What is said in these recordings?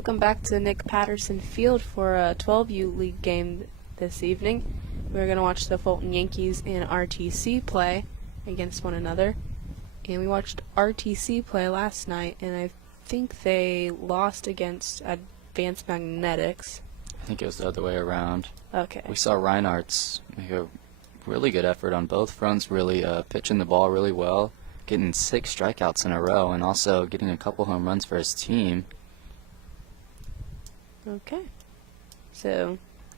Welcome back to Nick Patterson Field for a 12U League game this evening. We're going to watch the Fulton Yankees and RTC play against one another. And we watched RTC play last night, and I think they lost against Advanced Magnetics. I think it was the other way around. Okay. We saw Reinhardt's make a really good effort on both fronts, really pitching the ball really well, getting 6 strikeouts in a row, and also getting a couple home runs for his team. Okay. So,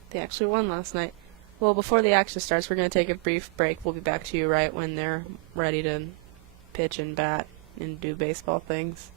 they actually won last night. Well, before the action starts, we're going to take a brief break. We'll be back to you right when they're ready to pitch and bat and do baseball things.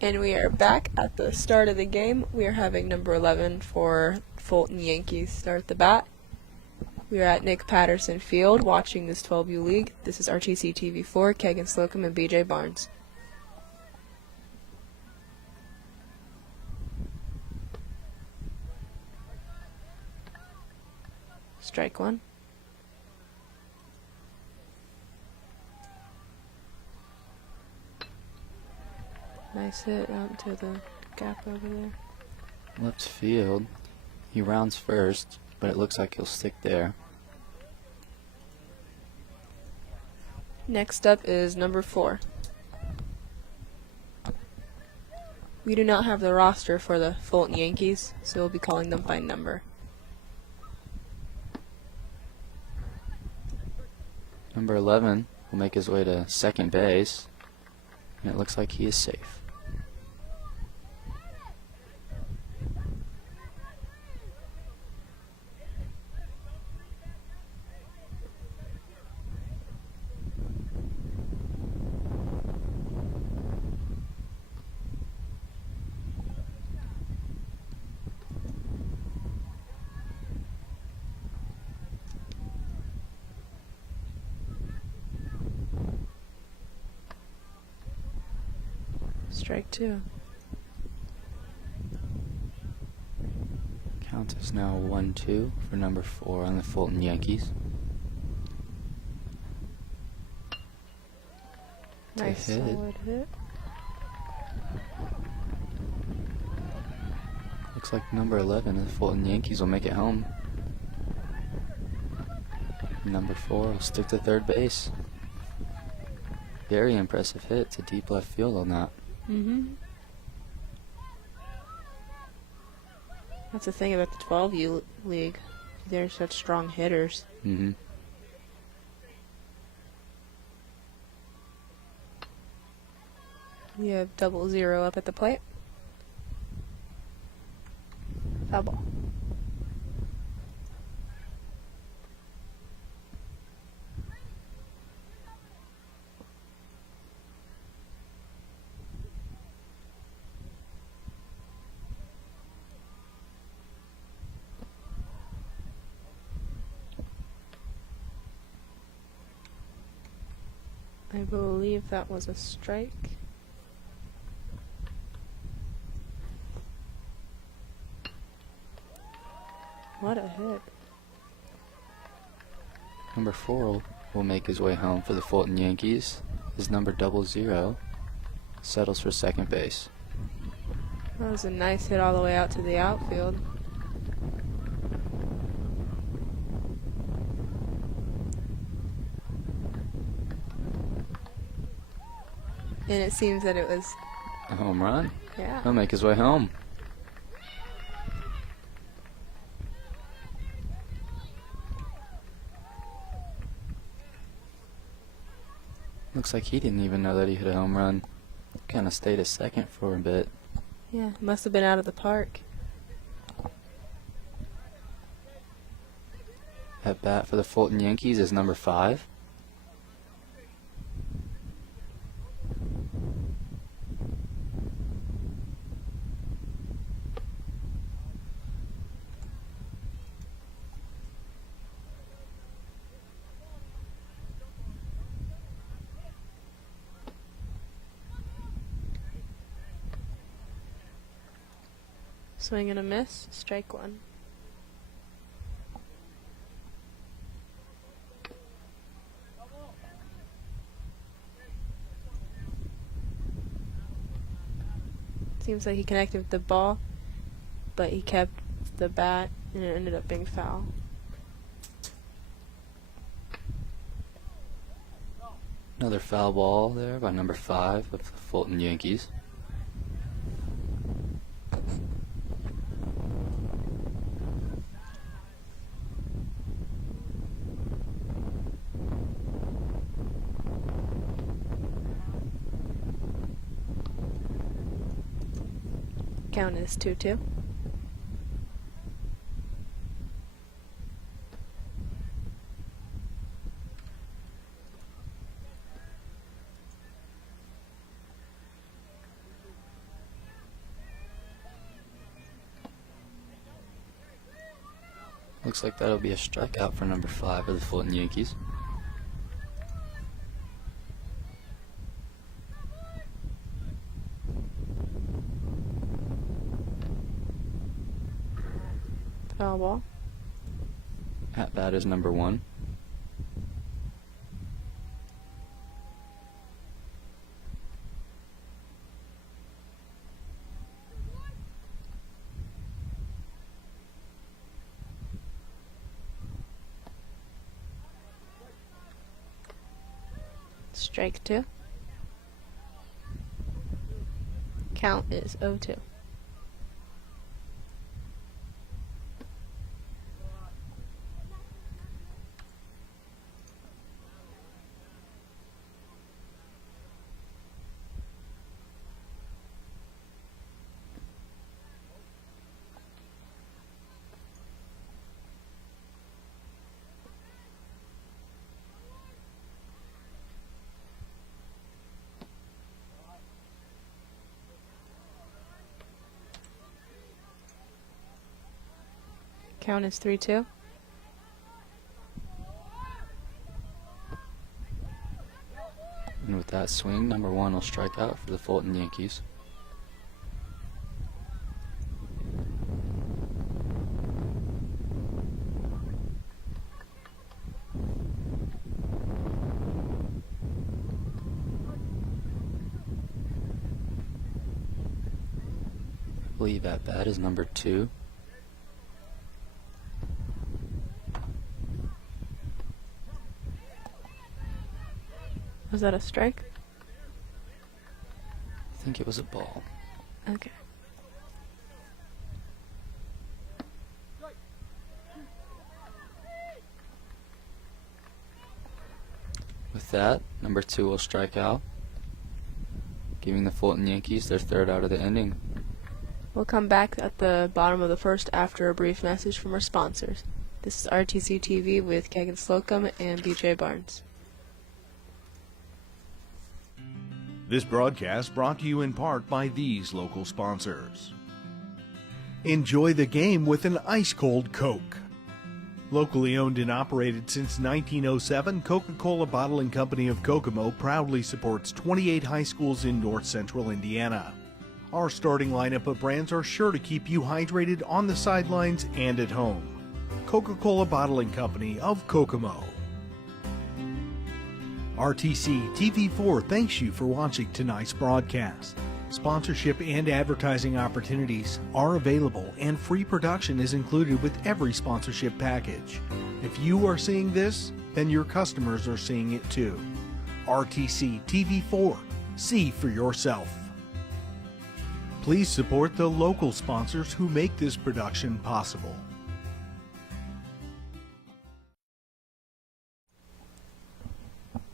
And we are back at the start of the game. We are having number 11 for Fulton Yankees start the bat. We are at Nick Patterson Field watching this 12U league. This is RTC TV4, Kegan Slocum, and BJ Barnes. Strike one. Nice hit out to the gap over there. Left field. He rounds first, but it looks like he'll stick there. Next up is number 4. We do not have the roster for the Fulton Yankees, so we'll be calling them by number. Number 11 will make his way to second base, and it looks like he is safe. Strike two. Count is now 1-2 for number 4 on the Fulton Yankees. Nice hit. solid hit. Looks like number 11 of the Fulton Yankees will make it home. Number 4 will stick to third base. Very impressive hit to deep left field on that. That's the thing about the 12U league. They're such strong hitters. We have 0-0 up at the plate. Foul ball. I believe that was a strike. What a hit. Number 4 will make his way home for the Fulton Yankees. His number 00 settles for second base. That was a nice hit all the way out to the outfield. And it seems that it was, A home run. yeah. He'll make his way home. Looks like he didn't even know that he hit a home run. Kind of stayed a second for a bit. Yeah, must have been out of the park. At bat for the Fulton Yankees is number 5. Swing and a miss, strike one. Seems like he connected with the ball, but he kept the bat and it ended up being foul. Another foul ball there by number 5 of the Fulton Yankees. Count is 2-2. Looks like that'll be a strikeout for number 5 of the Fulton Yankees. Foul ball. At bat is number 1. Strike 2. Count is 0-2. Count is 3-2. And with that swing, number 1 will strike out for the Fulton Yankees. I believe at bat is number 2. Was that a strike? I think it was a ball. Okay. With that, number 2 will strike out, giving the Fulton Yankees their 3rd out of the inning. We'll come back at the bottom of the first after a brief message from our sponsors. This is RTC TV with Kegan Slocum and BJ Barnes. This broadcast brought to you in part by these local sponsors. Enjoy the game with an ice-cold Coke. Locally owned and operated since 1907, Coca-Cola Bottling Company of Kokomo proudly supports 28 high schools in north central Indiana. Our starting lineup of brands are sure to keep you hydrated on the sidelines and at home. Coca-Cola Bottling Company of Kokomo. RTC TV4 thanks you for watching tonight's broadcast. Sponsorship and advertising opportunities are available, and free production is included with every sponsorship package. If you are seeing this, then your customers are seeing it too. RTC TV4. See for yourself. Please support the local sponsors who make this production possible.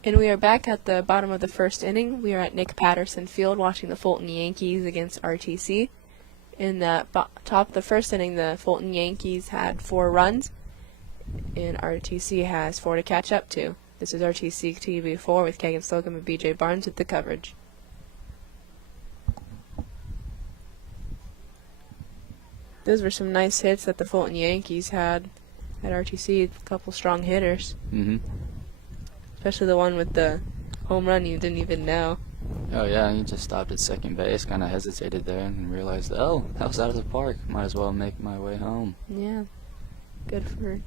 And we are back at the bottom of the first inning. We are at Nick Patterson Field watching the Fulton Yankees against RTC. In the top of the first inning, the Fulton Yankees had 4 runs, and RTC has 4 to catch up to. This is RTC TV4 with Kegan Slocum and BJ Barnes with the coverage. Those were some nice hits that the Fulton Yankees had at RTC. A couple strong hitters. Especially the one with the home run you didn't even know. Oh yeah, he just stopped at second base, kind of hesitated there, and realized, oh, that was out of the park. Might as well make my way home. Yeah, good for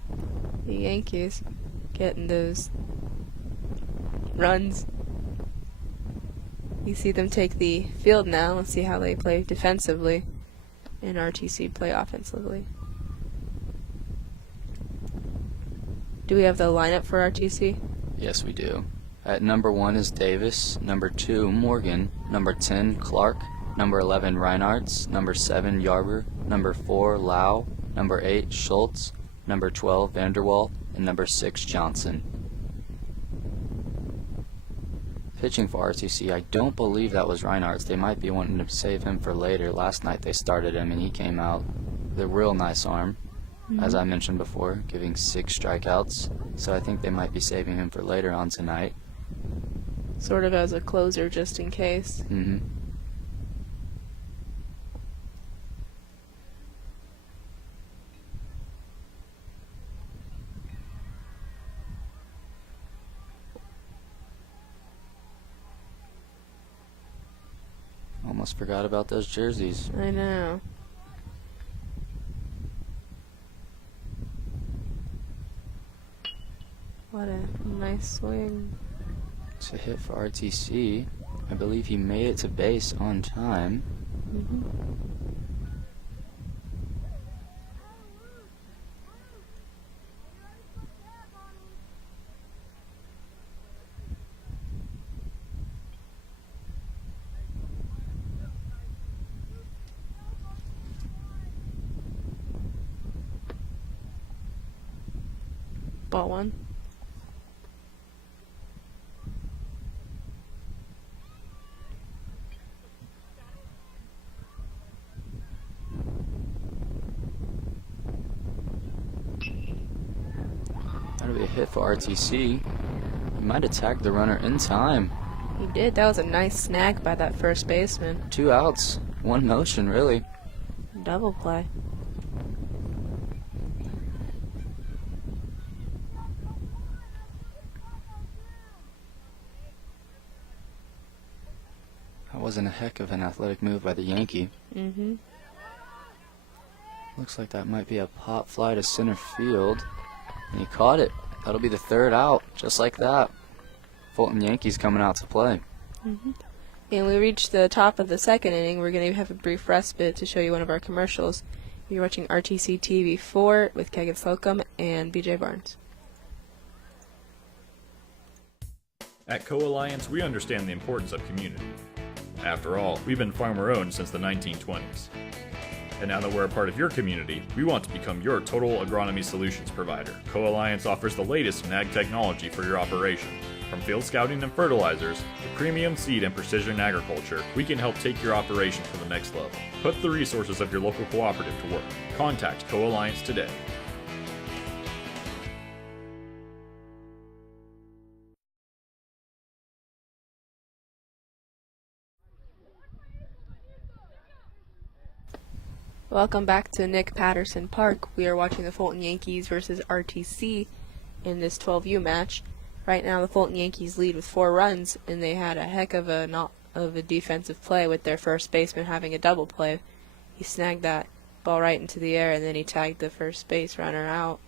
the Yankees getting those runs. You see them take the field now. Let's see how they play defensively, and RTC play offensively. Do we have the lineup for RTC? Yes, we do. At number 1 is Davis, number 2 Morgan, number 10 Clark, number 11 Reinhardt, number 7 Yarber, number 4 Lau, number 8 Schultz, number 12 Vanderwall, and number 6 Johnson. Pitching for RTC, I don't believe that was Reinhardt. They might be wanting to save him for later. Last night they started him and he came out with a real nice arm. As I mentioned before, giving 6 strikeouts, so I think they might be saving him for later on tonight. Sort of as a closer, just in case. Almost forgot about those jerseys. I know. What a nice swing. It's a hit for RTC. I believe he made it to base on time. Ball one. That'll be a hit for RTC. He might have tagged the runner in time. He did. That was a nice snag by that first baseman. 2 outs, 1 motion, really. Double play. That wasn't a heck of an athletic move by the Yankee. Looks like that might be a pop fly to center field. And he caught it. That'll be the 3rd out, just like that. Fulton Yankees coming out to play. And we reached the top of the 2nd inning. We're going to have a brief respite to show you one of our commercials. You're watching RTC TV 4 with Kegan Slocum and BJ Barnes. At Co-Alliance, we understand the importance of community. After all, we've been farmer-owned since the 1920s. And now that we're a part of your community, we want to become your total agronomy solutions provider. Co-Alliance offers the latest in ag technology for your operation. From field scouting and fertilizers to premium seed and precision agriculture, we can help take your operation to the next level. Put the resources of your local cooperative to work. Contact Co-Alliance today. Welcome back to Nick Patterson Park. We are watching the Fulton Yankees versus RTC in this 12U match. Right now the Fulton Yankees lead with 4 runs, and they had a heck of a defensive play with their first baseman having a double play. He snagged that ball right into the air, and then he tagged the first base runner out.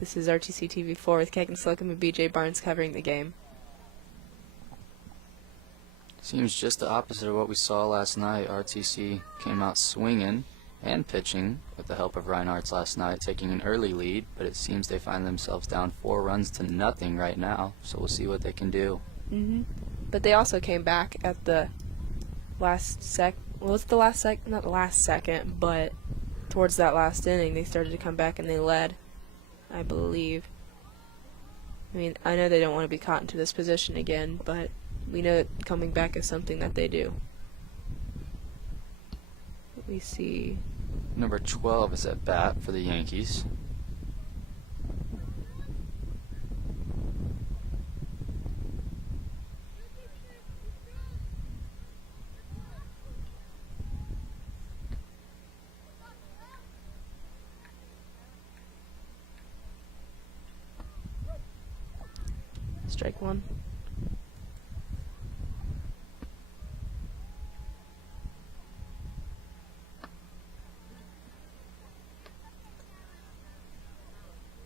This is RTC TV 4 with Kegan Slocum and BJ Barnes covering the game. Seems just the opposite of what we saw last night. RTC came out swinging and pitching with the help of Reinhardt's last night, taking an early lead, but it seems they find themselves down 4 runs to nothing right now, so we'll see what they can do. But they also came back at the last not the last second, but towards that last inning they started to come back and they led, I believe. I mean, I know they don't want to be caught into this position again, but we know that coming back is something that they do. We see Number 12 is at bat for the Yankees. strike 1.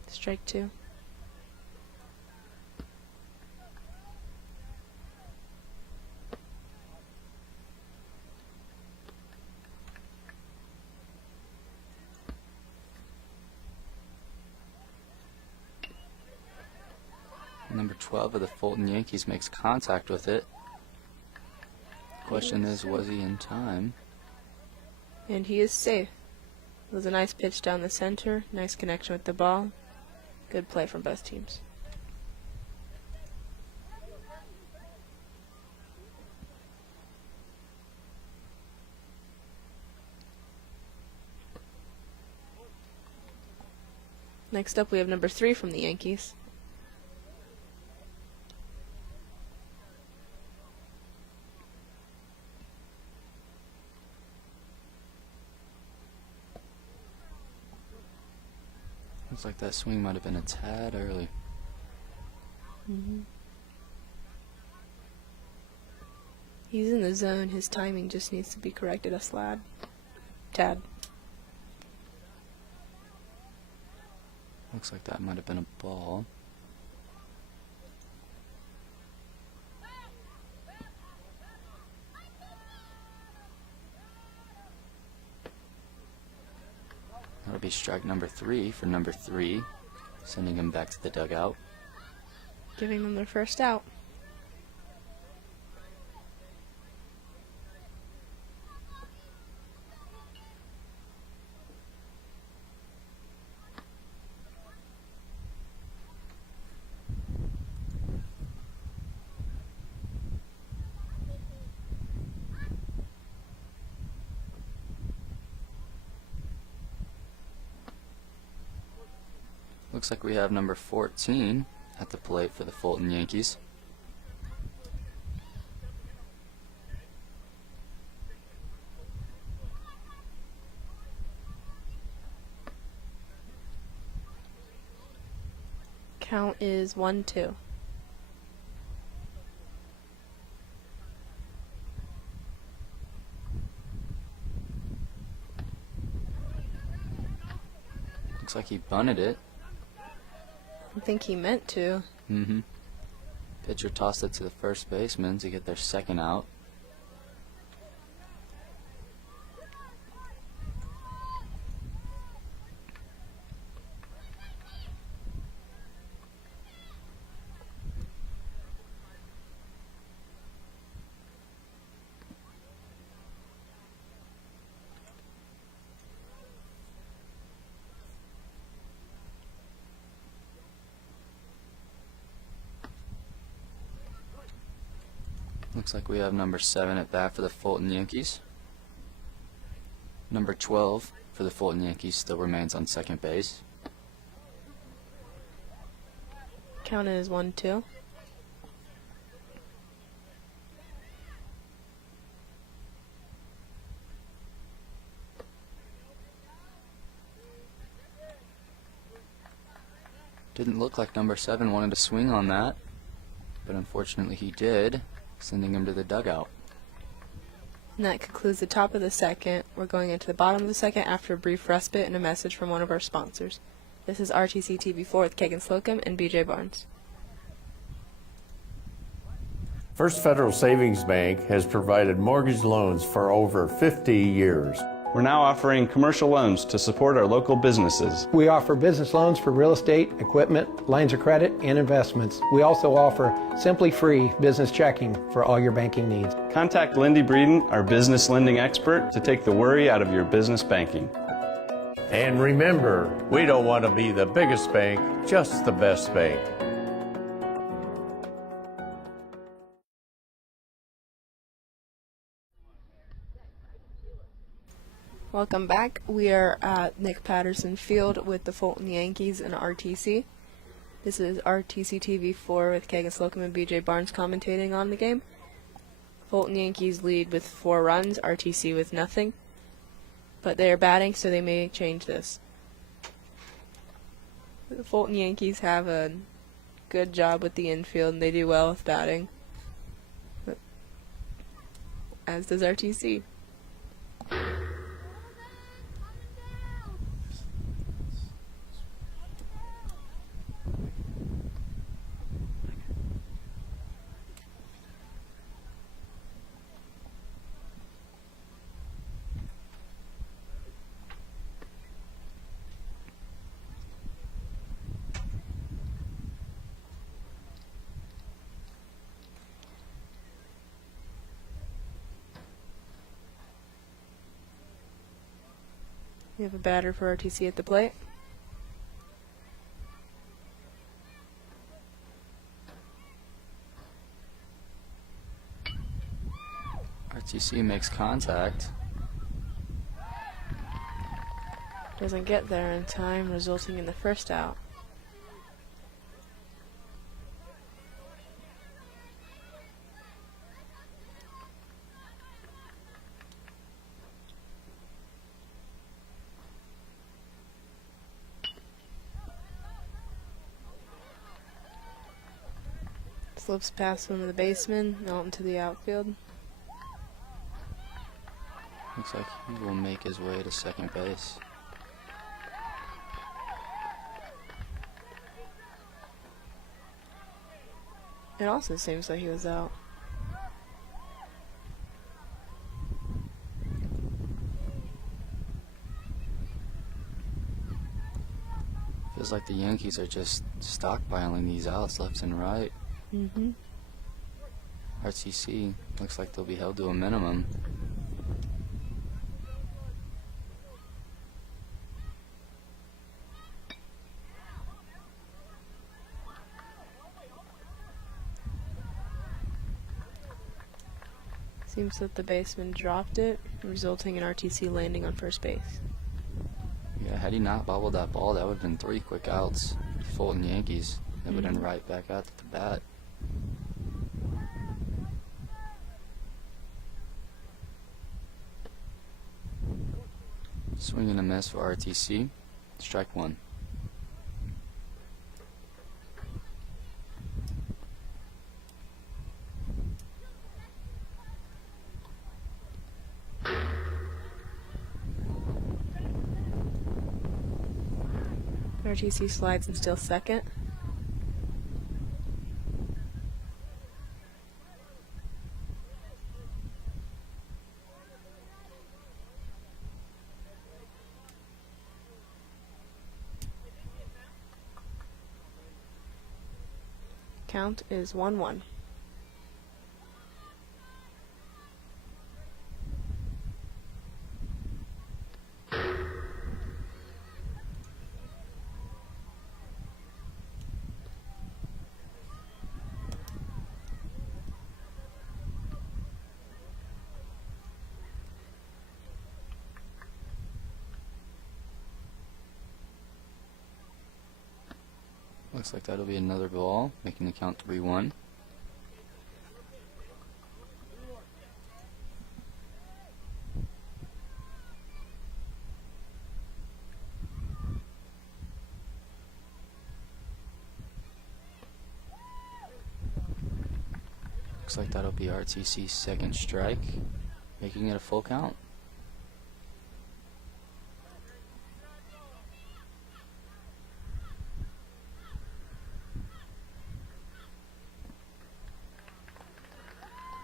Strike 2. Number 12 of the Fulton Yankees makes contact with it. Question is, was he in time? And he is safe. It was a nice pitch down the center, nice connection with the ball. Good play from both teams. Next up we have number 3 from the Yankees. Looks like that swing might have been a tad early. He's in the zone. His timing just needs to be corrected a tad. Looks like that might have been a ball. That'll be strike number 3 for number 3, sending him back to the dugout. Giving them their first out. Looks like we have number 14 at the plate for the Fulton Yankees. Count is 1-2. Looks like he bunted it. I think he meant to. Pitcher tossed it to the first baseman to get their second out. Looks like we have number 7 at bat for the Fulton Yankees. Number 12 for the Fulton Yankees still remains on second base. Count is 1-2. Didn't look like number 7 wanted to swing on that, but unfortunately he did, sending him to the dugout. And that concludes the top of the second. We're going into the bottom of the second after a brief respite and a message from one of our sponsors. This is RTC TV4 with Kagan Slocum and BJ Barnes. First Federal Savings Bank has provided mortgage loans for over 50 years. We're now offering commercial loans to support our local businesses. We offer business loans for real estate, equipment, lines of credit, and investments. We also offer Simply Free business checking for all your banking needs. Contact Lindy Breeden, our business lending expert, to take the worry out of your business banking. And remember, we don't want to be the biggest bank, just the best bank. Welcome back. We are at Nick Patterson Field with the Fulton Yankees and RTC. This is RTC TV4 with Kagan Slocum and BJ Barnes commentating on the game. Fulton Yankees lead with 4 runs, RTC with nothing. But they are batting, so they may change this. The Fulton Yankees have a good job with the infield, and they do well with batting. As does RTC. We have a batter for RTC at the plate. RTC makes contact. Doesn't get there in time, resulting in the first out. Slips past one of the basemen, out into the outfield. Looks like he will make his way to second base. It also seems like he was out. Feels like the Yankees are just stockpiling these outs left and right. Mm-hmm. RTC looks like they'll be held to a minimum. Seems that the baseman dropped it, resulting in RTC landing on first base. Yeah, had he not bobbled that ball, that would have been 3 quick outs. Fulton Yankees. They would have been right back out to the bat. Swing and a miss for RTC. Strike 1. RTC slides and steals second. Count is 1-1. Looks like that'll be another ball, making the count 3-1. Looks like that'll be RTC's second strike, making it a full count.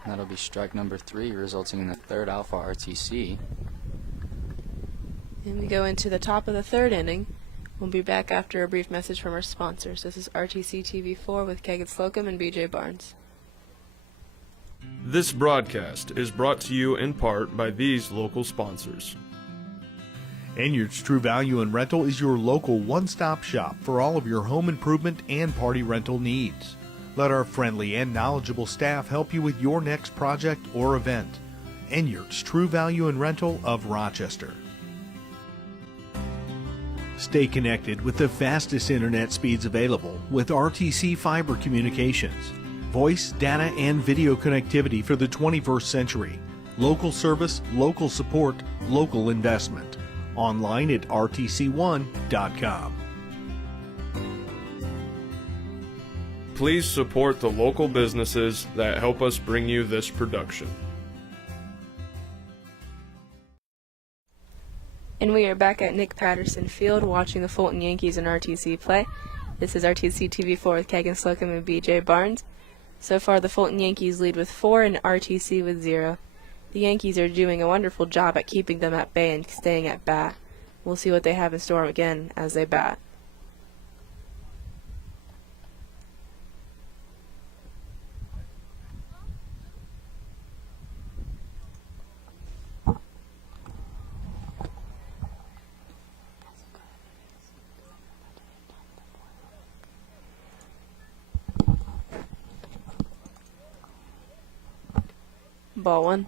That'll be strike number 3, resulting in the third out for RTC. And we go into the top of the third inning. We'll be back after a brief message from our sponsors. This is RTC TV4 with Kagan Slocum and BJ Barnes. This broadcast is brought to you in part by these local sponsors. Enyard's True Value and Rental is your local one-stop shop for all of your home improvement and party rental needs. Let our friendly and knowledgeable staff help you with your next project or event. Enyard's True Value and Rental of Rochester. Stay connected with the fastest internet speeds available with RTC Fiber Communications. Voice, data, and video connectivity for the 21st century. Local service, local support, local investment. Online at rtc1.com. Please support the local businesses that help us bring you this production. And we are back at Nick Patterson Field watching the Fulton Yankees and RTC play. This is RTC TV4 with Kagan Slocum and BJ Barnes. So far, the Fulton Yankees lead with 4 and RTC with 0. The Yankees are doing a wonderful job at keeping them at bay and staying at bat. We'll see what they have in store again as they bat. Ball 1.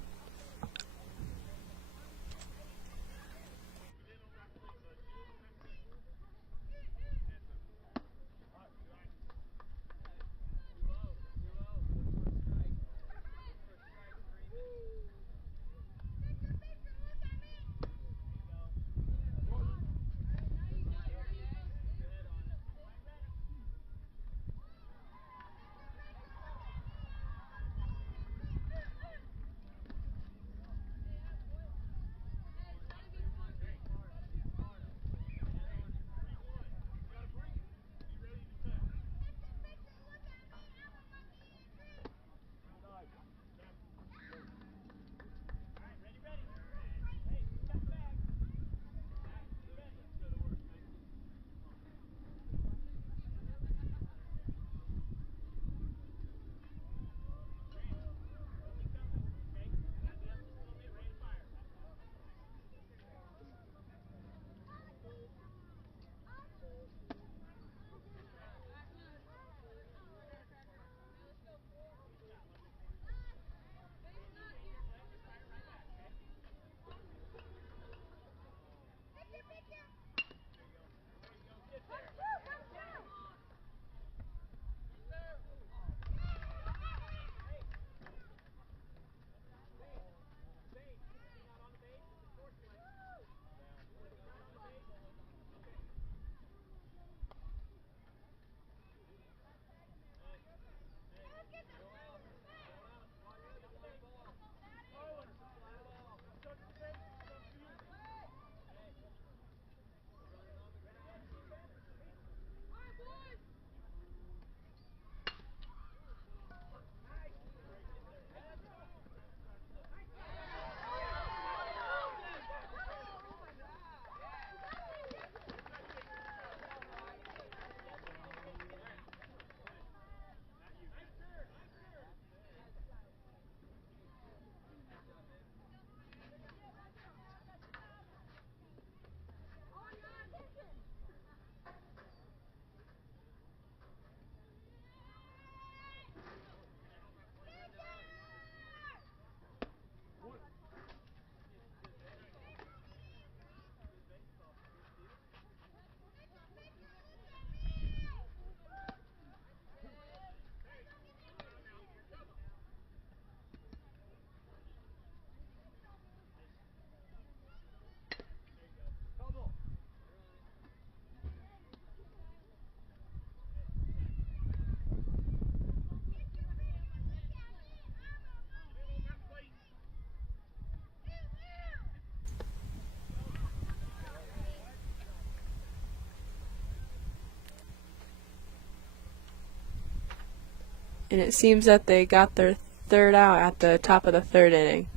And it seems that they got their third out at the top of the third inning.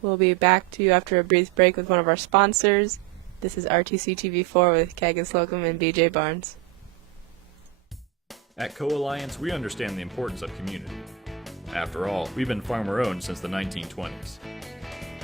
We'll be back to you after a brief break with one of our sponsors. This is RTC TV4 with Kagan Slocum and BJ Barnes. At Co-Alliance, we understand the importance of community. After all, we've been farmer-owned since the 1920s.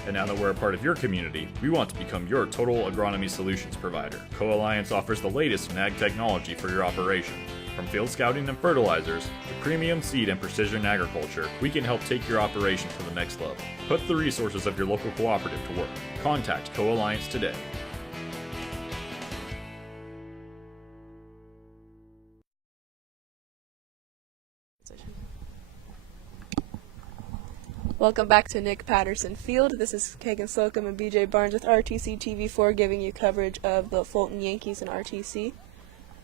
And now that we're a part of your community, we want to become your total agronomy solutions provider. Co-Alliance offers the latest in ag technology for your operation. From field scouting and fertilizers to premium seed and precision agriculture, we can help take your operation to the next level. Put the resources of your local cooperative to work. Contact Co-Alliance today. Welcome back to Nick Patterson Field. This is Kagan Slocum and BJ Barnes with RTC TV4 giving you coverage of the Fulton Yankees and RTC.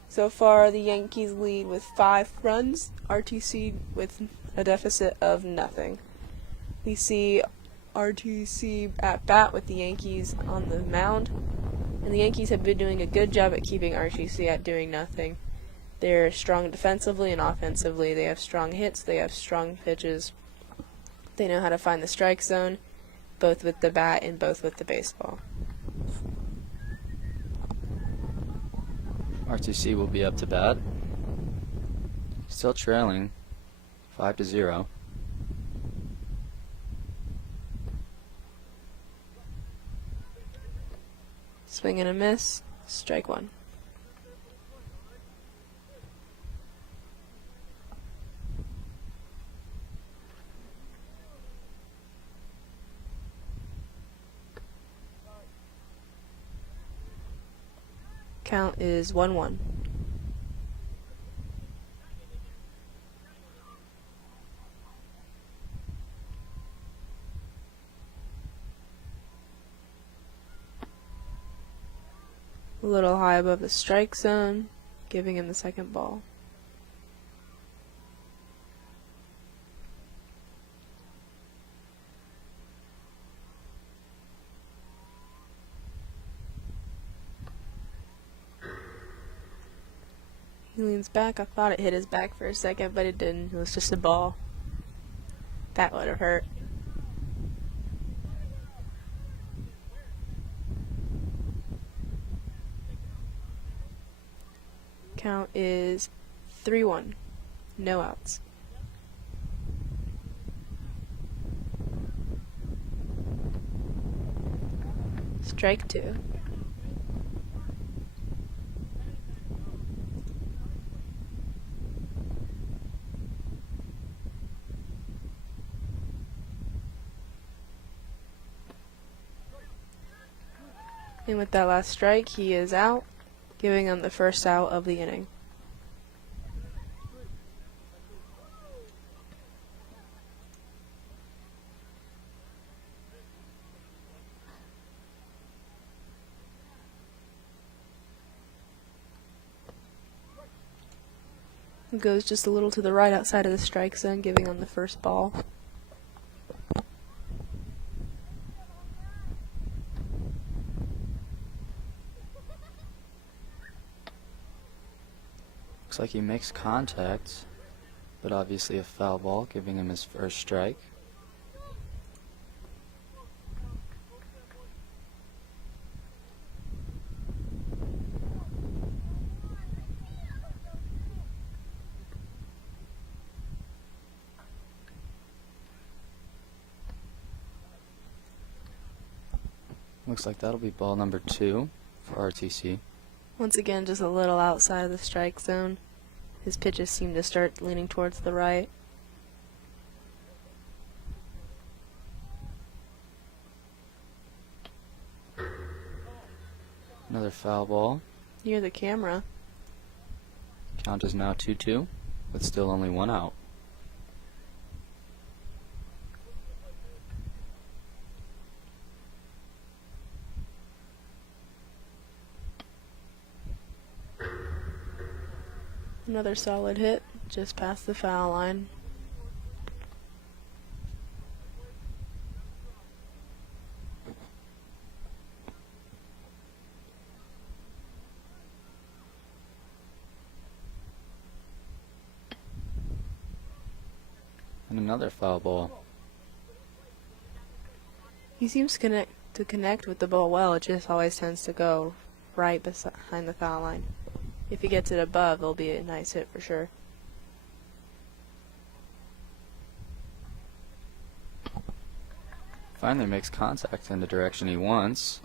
So far, the Yankees lead with 5 runs, RTC with a deficit of nothing. We see RTC at bat with the Yankees on the mound, and the Yankees have been doing a good job at keeping RTC at doing nothing. They're strong defensively and offensively. They have strong hits, they have strong pitches. They know how to find the strike zone, both with the bat and both with the baseball. RTC will be up to bat. Still trailing 5-0. Swing and a miss, strike one. Count is 1-1. A little high above the strike zone, giving him the second ball. He leans back. I thought it hit his back for a second, but it didn't. It was just a ball. That would have hurt. Count is 3-1. No outs. Strike 2. And with that last strike, he is out, giving him the first out of the inning. It goes just a little to the right outside of the strike zone, giving him the first ball. Looks like he makes contact, but obviously a foul ball, giving him his first strike. Looks like that'll be ball number 2 for RTC. Once again, just a little outside of the strike zone. His pitches seem to start leaning towards the right. Another foul ball. Near the camera. Count is now 2-2, with still only 1 out. Another solid hit, just past the foul line. And another foul ball. He seems to connect with the ball well. It just always tends to go right behind the foul line. If he gets it above, it'll be a nice hit for sure. Finally makes contact in the direction he wants.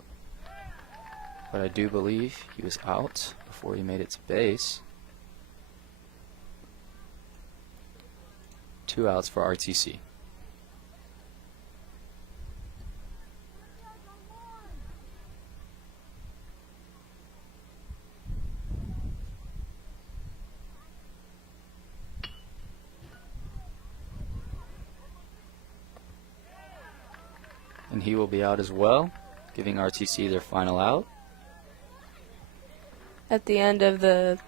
But I do believe he was out before he made it to base. 2 outs for RTC. And he will be out as well, giving RTC their final out. At the end of the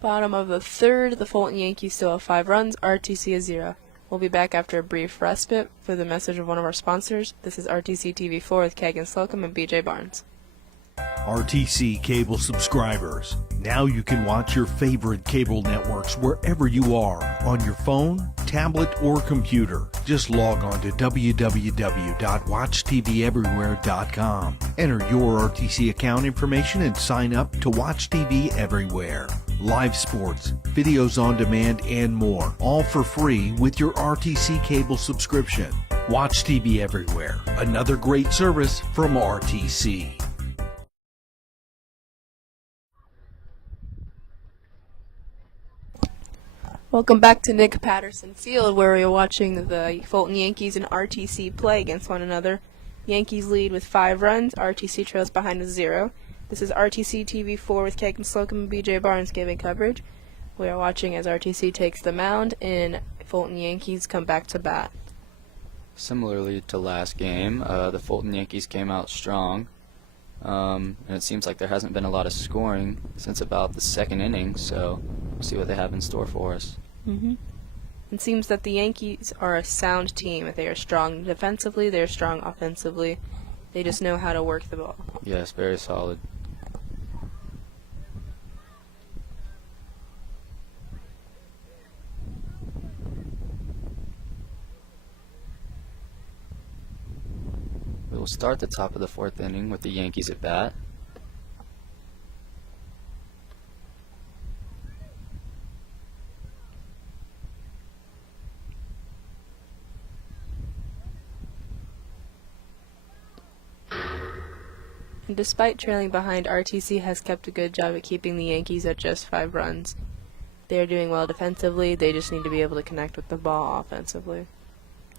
bottom of the third, the Fulton Yankees still have 5 runs, RTC is 0. We'll be back after a brief respite for the message of one of our sponsors. This is RTC TV4 with Kagan Slocum and BJ Barnes. RTC cable subscribers. Now you can watch your favorite cable networks wherever you are, on your phone, tablet, or computer. Just log on to www.watchtveverywhere.com. Enter your RTC account information and sign up to watch TV everywhere. Live sports, videos on demand, and more, all for free with your RTC cable subscription. Watch TV everywhere. Another great service from RTC. Welcome back to Nick Patterson Field, where we are watching the Fulton Yankees and RTC play against one another. Yankees lead with 5 runs. RTC trails behind with 0. This is RTC TV4 with Kagan Slocum and BJ Barnes giving coverage. We are watching as RTC takes the mound and Fulton Yankees come back to bat. Similarly to last game, the Fulton Yankees came out strong. And it seems like there hasn't been a lot of scoring since about the 2nd inning, so we'll see what they have in store for us. It seems that the Yankees are a sound team. They are strong defensively, they are strong offensively. They just know how to work the ball. Yes, very solid. We will start the top of the 4th inning with the Yankees at bat. And despite trailing behind, RTC has kept a good job at keeping the Yankees at just 5 runs. They are doing well defensively, they just need to be able to connect with the ball offensively.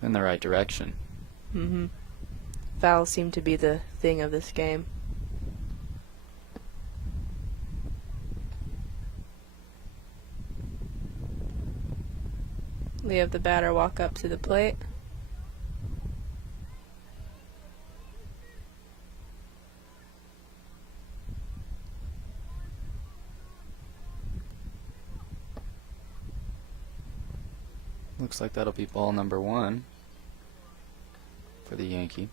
In the right direction. Fouls seem to be the thing of this game. We have the batter walk up to the plate. Looks like that'll be ball number 1 for the Yankee.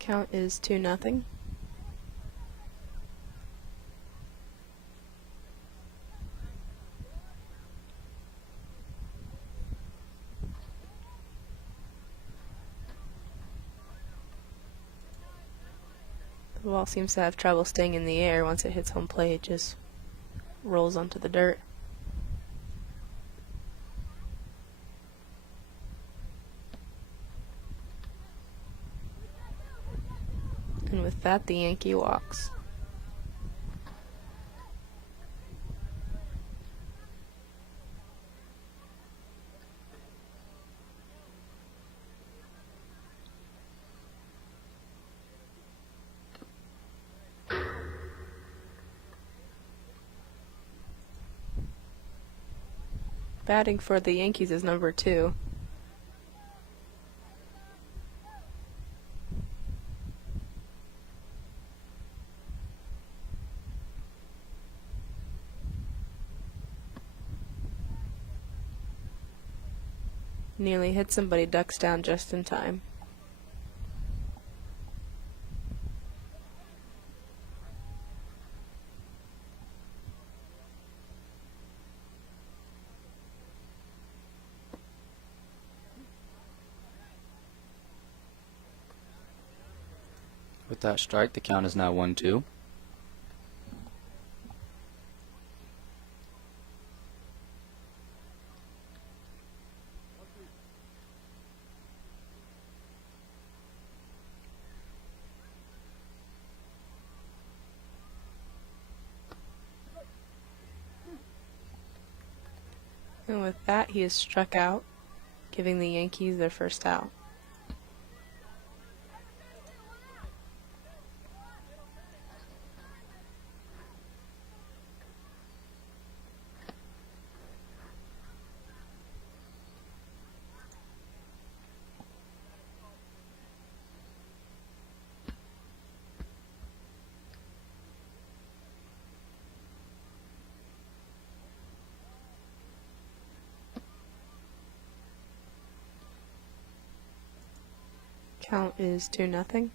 Count is 2-0. The ball seems to have trouble staying in the air. Once it hits home plate, it just rolls onto the dirt. And with that, the Yankee walks. Batting for the Yankees is number 2. Nearly hits him, but he ducks down just in time. With that strike, the count is now 1-2. And with that, he is struck out, giving the Yankees their first out. Count is 2-0.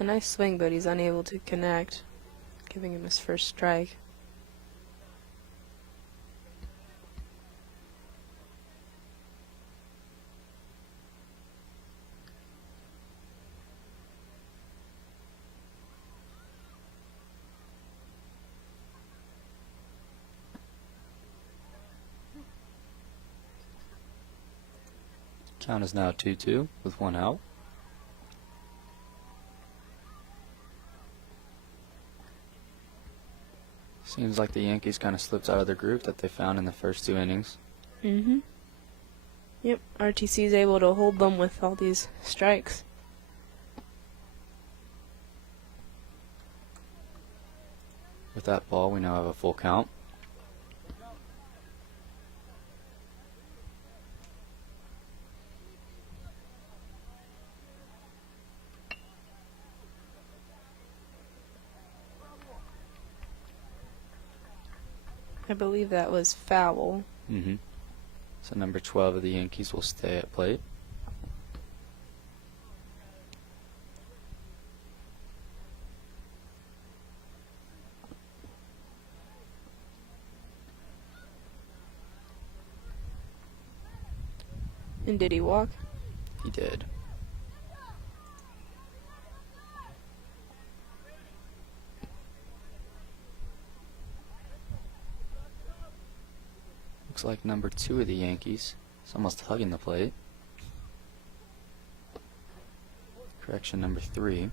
A nice swing, but he's unable to connect, giving him his first strike. Count is now 2-2 with 1 out. Seems like the Yankees kind of slipped out of the groove that they found in the first 2 innings. Yep, RTC is able to hold them with all these strikes. With that ball, we now have a full count. I believe that was foul. So number 12 of the Yankees will stay at plate. And did he walk? He did. Looks like number 2 of the Yankees is almost hugging the plate. Correction, number 3.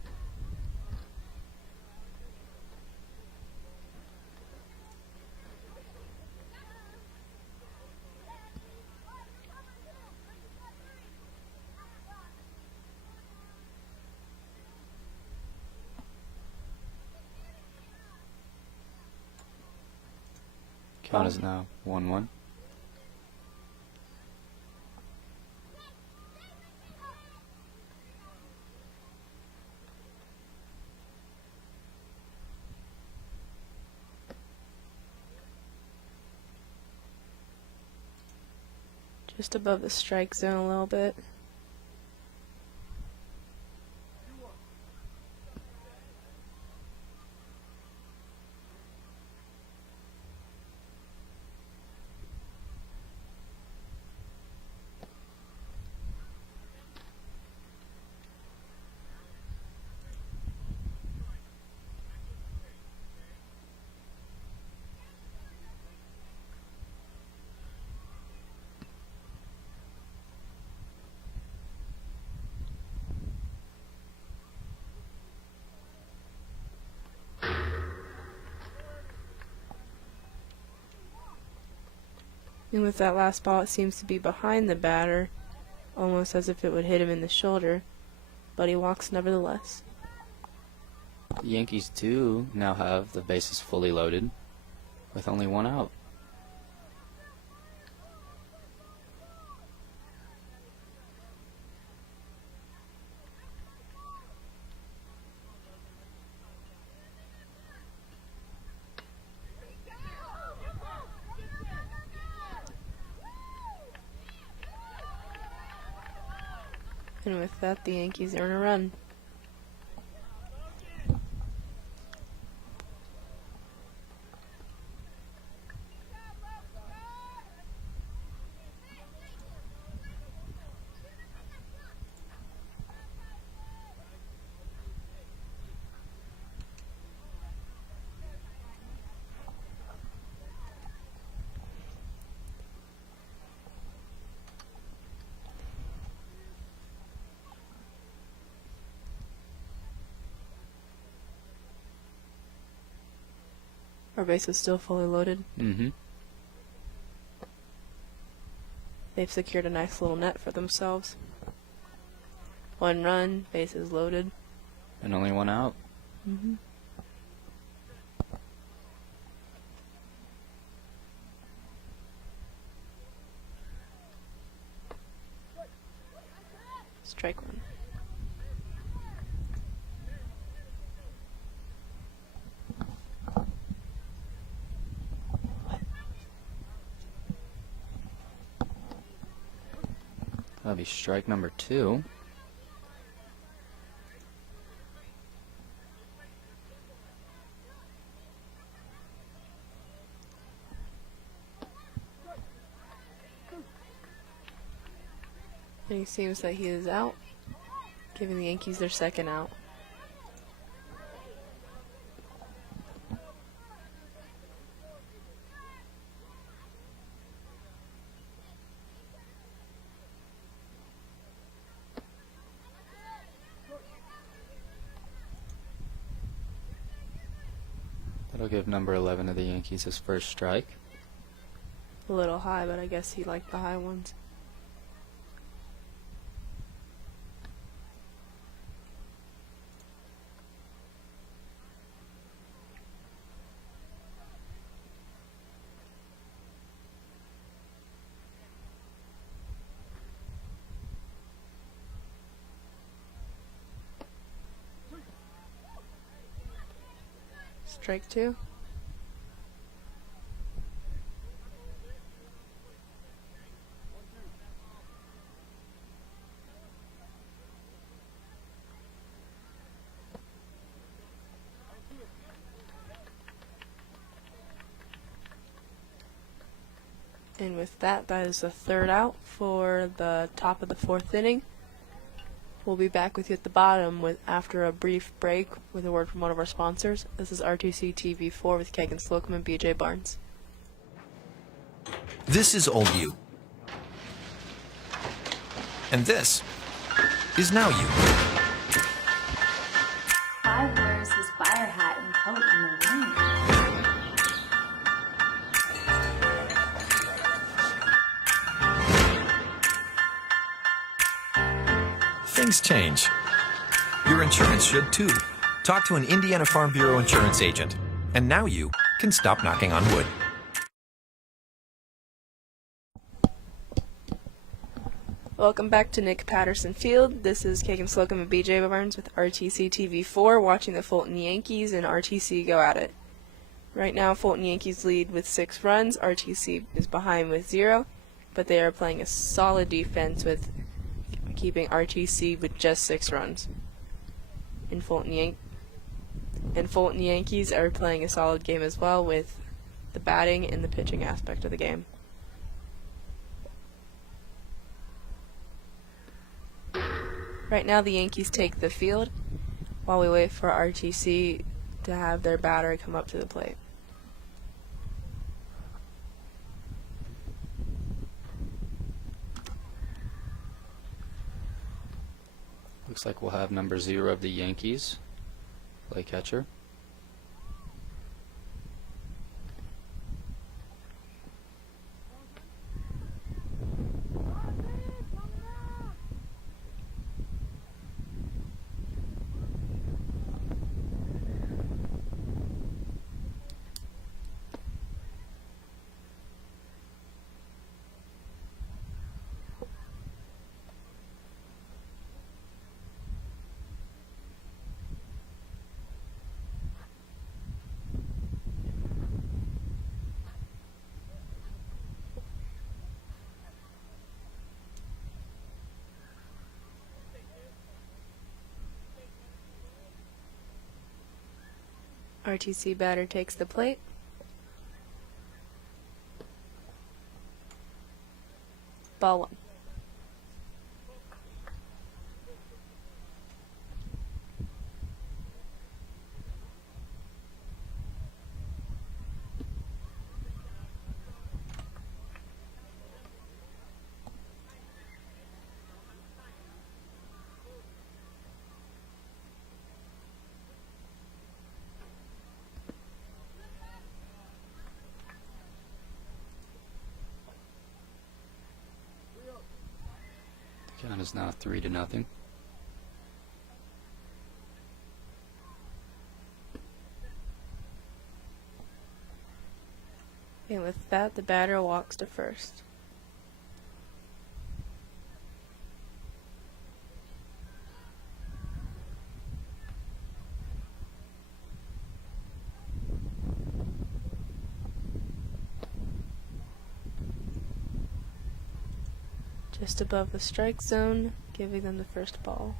Count is now 1-1. Just above the strike zone a little bit. And with that last ball, it seems to be behind the batter, almost as if it would hit him in the shoulder, but he walks nevertheless. The Yankees do now have the bases fully loaded with only 1 out. And with that, the Yankees earn a run. Our base is still fully loaded. Mm-hmm. They've secured a nice little net for themselves. 1 run, base is loaded. And only 1 out. Mm-hmm. Strike 1. That'll be strike number 2. And he seems that he is out, giving the Yankees their 2nd out. That'll give number 11 of the Yankees his first strike. A little high, but I guess he liked the high ones. Strike 2. And with that, that is the 3rd out for the top of the 4th inning. We'll be back with you at the bottom after a brief break with a word from one of our sponsors. This is RTC TV4 with Kagan Slocum and BJ Barnes. This is old you. And this is now you. Five wears his fire hat and coat in the rain. Things change. Your insurance should too. Talk to an Indiana Farm Bureau insurance agent. And now you can stop knocking on wood. Welcome back to Nick Patterson Field. This is Kagan Slocum and BJ Barnes with RTC TV4 watching the Fulton Yankees and RTC go at it. Right now, Fulton Yankees lead with 6 runs. RTC is behind with 0, but they are playing a solid defense with keeping RTC with just 6 runs. And Fulton Yankees are playing a solid game as well with the batting and the pitching aspect of the game. Right now the Yankees take the field while we wait for RTC to have their batter come up to the plate. Looks like we'll have number 0 of the Yankees play catcher. RTC batter takes the plate. Ball 1. The count is now 3-0. And with that, the batter walks to first. Just above the strike zone, giving them the first ball.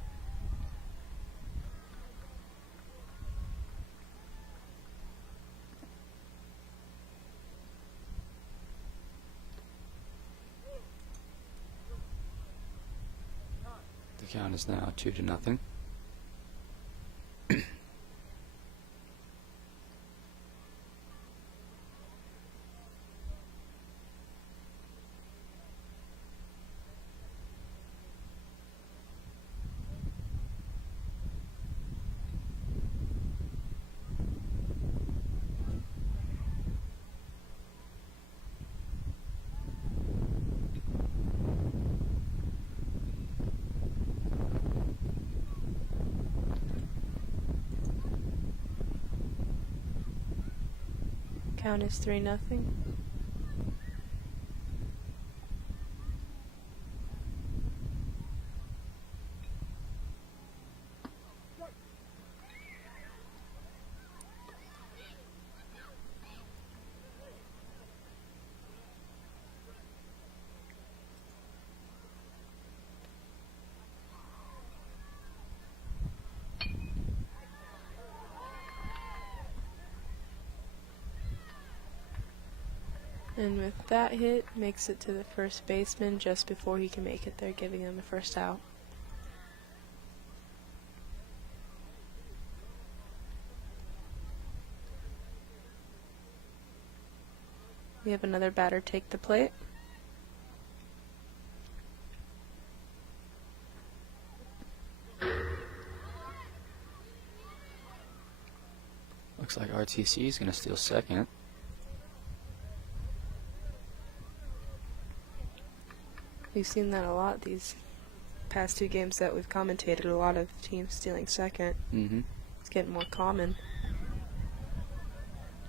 The count is now 2-0. Count is 3-0. And with that hit, makes it to the first baseman just before he can make it there, giving him the first out. We have another batter take the plate. Looks like RTC is going to steal second. We've seen that a lot these past 2 games that we've commentated, a lot of teams stealing second. It's getting more common.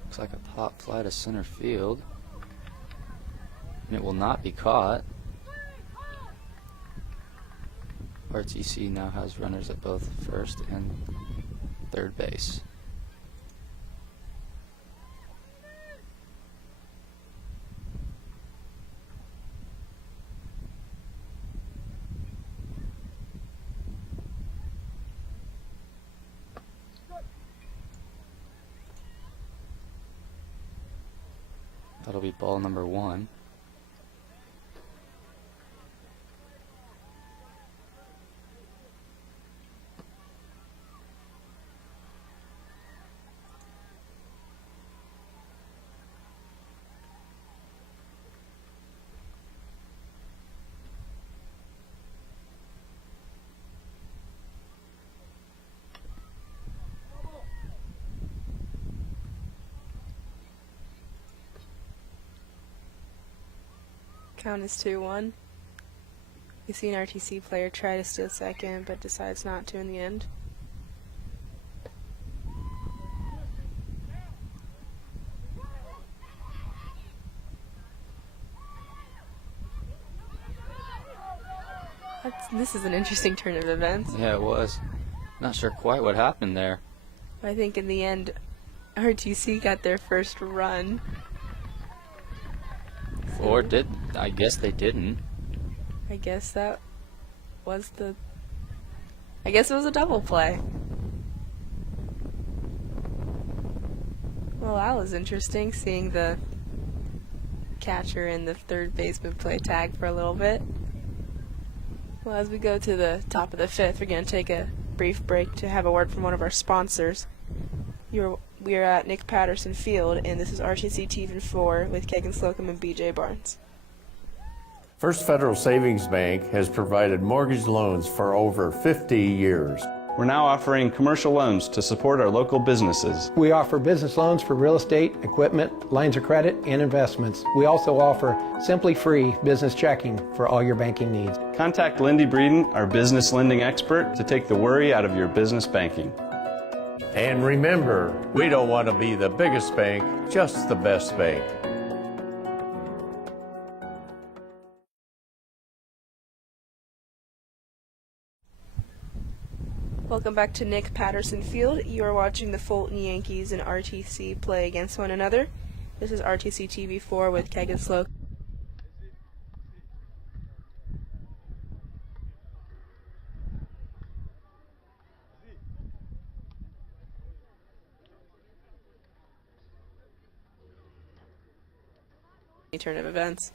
Looks like a pop fly to center field. And it will not be caught. RTC now has runners at both first and third base. That'll be ball number 1. Count is 2-1. We've seen an RTC player try to steal second, but decides not to in the end. This is an interesting turn of events. Yeah, it was. Not sure quite what happened there. I think in the end, RTC got their first run. Or did, I guess they didn't. I guess that was I guess it was a double play. Well, that was interesting, seeing the catcher and the third baseman play tag for a little bit. Well, as we go to the top of the fifth, we're going to take a brief break to have a word from one of our sponsors. We are at Nick Patterson Field, and this is RTC TV4 with Kegan Slocum and BJ Barnes. First Federal Savings Bank has provided mortgage loans for over 50 years. We're now offering commercial loans to support our local businesses. We offer business loans for real estate, equipment, lines of credit, and investments. We also offer simply free business checking for all your banking needs. Contact Lindy Breeden, our business lending expert, to take the worry out of your business banking. And remember, we don't want to be the biggest bank, just the best bank. Welcome back to Nick Patterson Field. You are watching the Fulton Yankees and RTC play against one another. This is RTC TV4 with Kegan Slocum. Turn of events.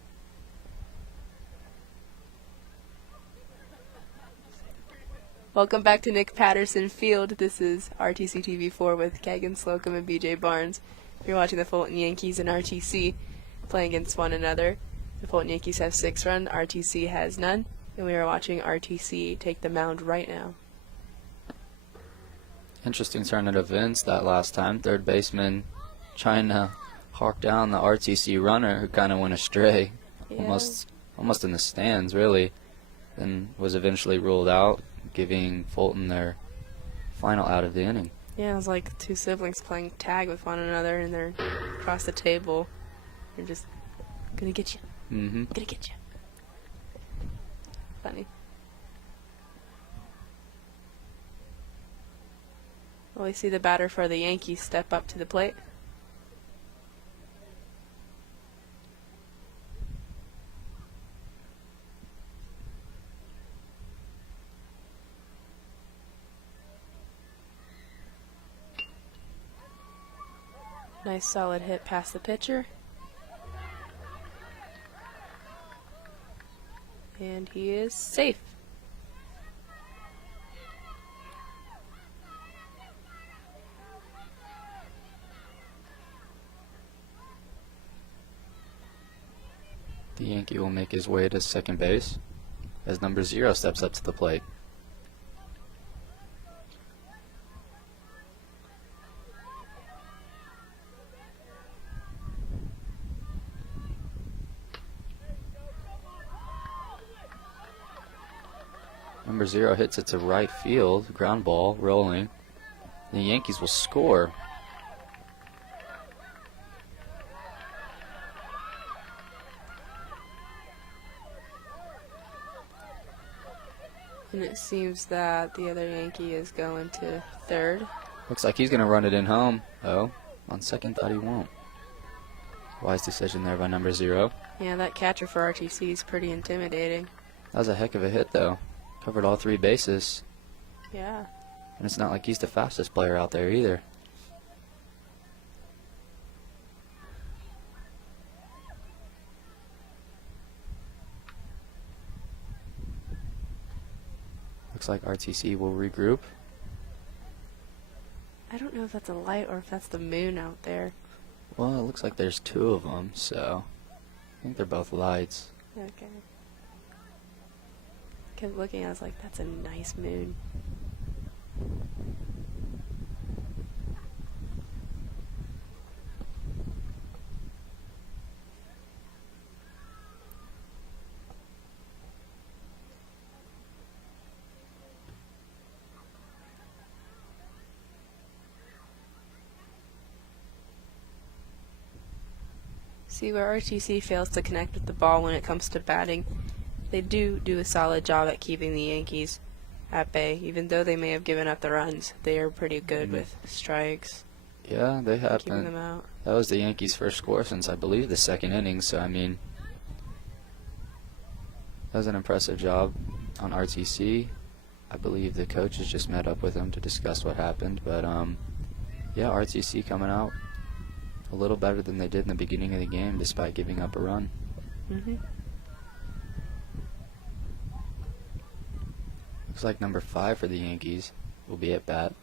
Welcome back to Nick Patterson Field. This is RTC TV4 with Kegan Slocum and BJ Barnes. You're watching the Fulton Yankees and RTC playing against one another. The Fulton Yankees have 6 runs, RTC has none, and we are watching RTC take the mound right now. Interesting turn of events that last time. Third baseman trying to hawk down the RTC runner who kind of went astray, almost in the stands really, and was eventually ruled out, giving Fulton their final out of the inning. Yeah, it was like 2 siblings playing tag with one another, and they're across the table. They're just gonna get you. Gonna get you. Funny. Well, we see the batter for the Yankees step up to the plate. Nice solid hit past the pitcher. And he is safe. The Yankee will make his way to second base as number 0 steps up to the plate. Number 0 hits it to right field, ground ball, rolling. The Yankees will score. And it seems that the other Yankee is going to third. Looks like he's going to run it in home. Oh, on second thought he won't. Wise decision there by number 0. Yeah, that catcher for RTC is pretty intimidating. That was a heck of a hit though. Covered all 3 bases. Yeah. And it's not like he's the fastest player out there either. Looks like RTC will regroup. I don't know if that's a light or if that's the moon out there. Well, it looks like there's 2 of them, so I think they're both lights. Okay. Kept looking, I was like, that's a nice moon. See, where RTC fails to connect with the ball when it comes to batting, they do a solid job at keeping the Yankees at bay. Even though they may have given up the runs, they are pretty good with strikes. Yeah, they have keeping been. them out. That was the Yankees' first score since, I believe, the 2nd inning, so I mean, that was an impressive job on RTC. I believe the coaches just met up with them to discuss what happened, but yeah, RTC coming out A little better than they did in the beginning of the game, despite giving up a run. Looks like number 5 for the Yankees will be at bat.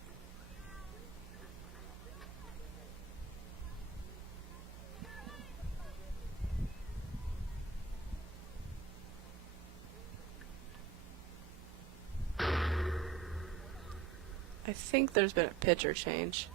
I think there's been a pitcher change.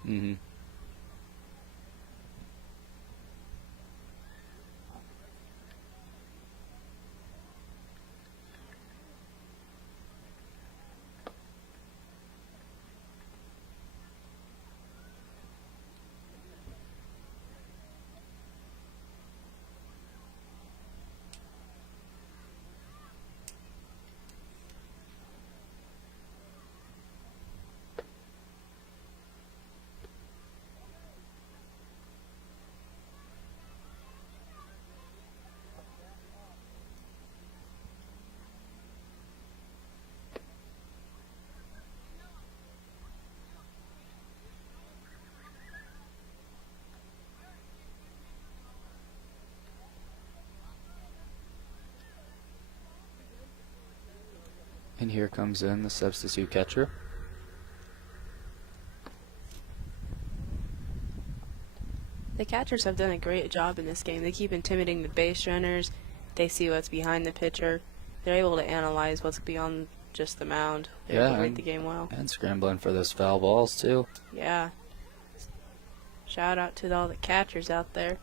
And here comes in the substitute catcher. The catchers have done a great job in this game. They keep intimidating the base runners. They see what's behind the pitcher. They're able to analyze what's beyond just the mound. They're able to read the game well. And scrambling for those foul balls too. Yeah. Shout out to all the catchers out there.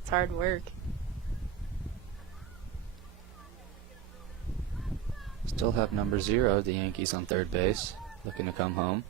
It's hard work. Still have number 0, the Yankees, on third base, looking to come home.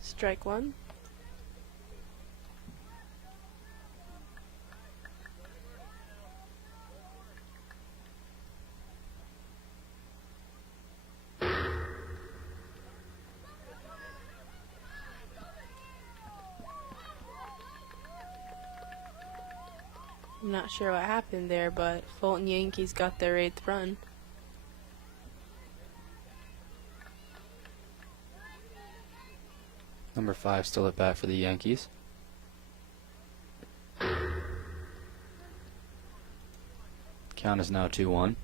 Strike one. I'm not sure what happened there, but Fulton Yankees got their 8th run. Number 5 still at bat for the Yankees. Count is now 2-1.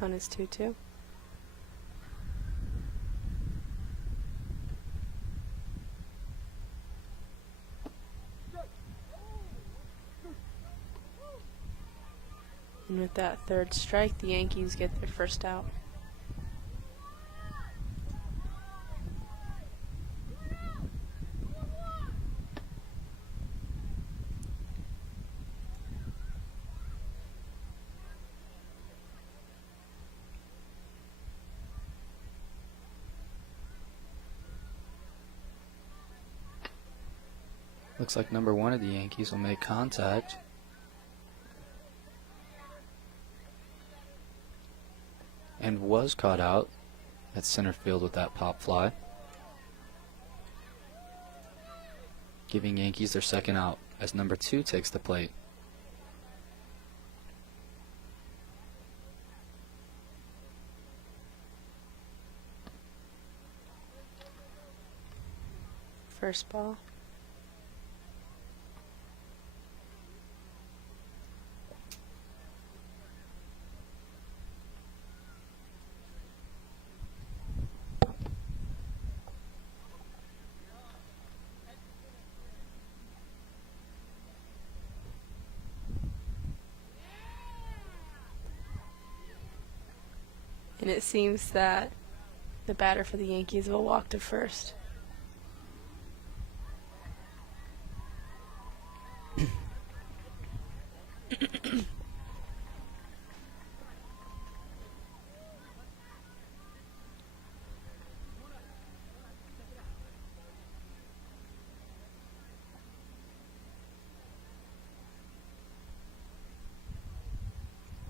Count is 2-2. And with that third strike, the Yankees get their first out. Looks like number 1 of the Yankees will make contact. And was caught out at center field with that pop fly, giving Yankees their second out as number 2 takes the plate. First ball. And it seems that the batter for the Yankees will walk to first.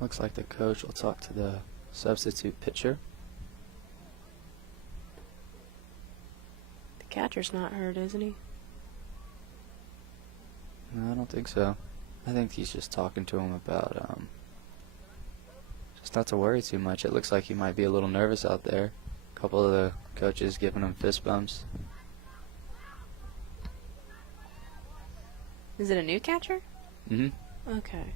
Looks like the coach will talk to the substitute pitcher. The catcher's not hurt, isn't he? No, I don't think so. I think he's just talking to him about just not to worry too much. It looks like he might be a little nervous out there. A couple of the coaches giving him fist bumps. Is it a new catcher? Mm-hmm. Okay.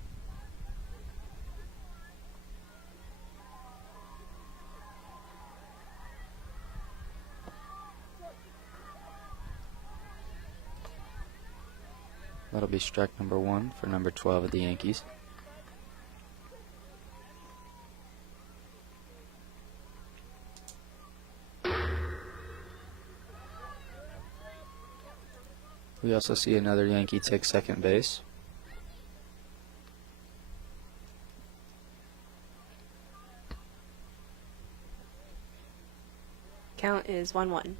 That'll be strike number 1 for number 12 of the Yankees. We also see another Yankee take second base. Count is 1-1.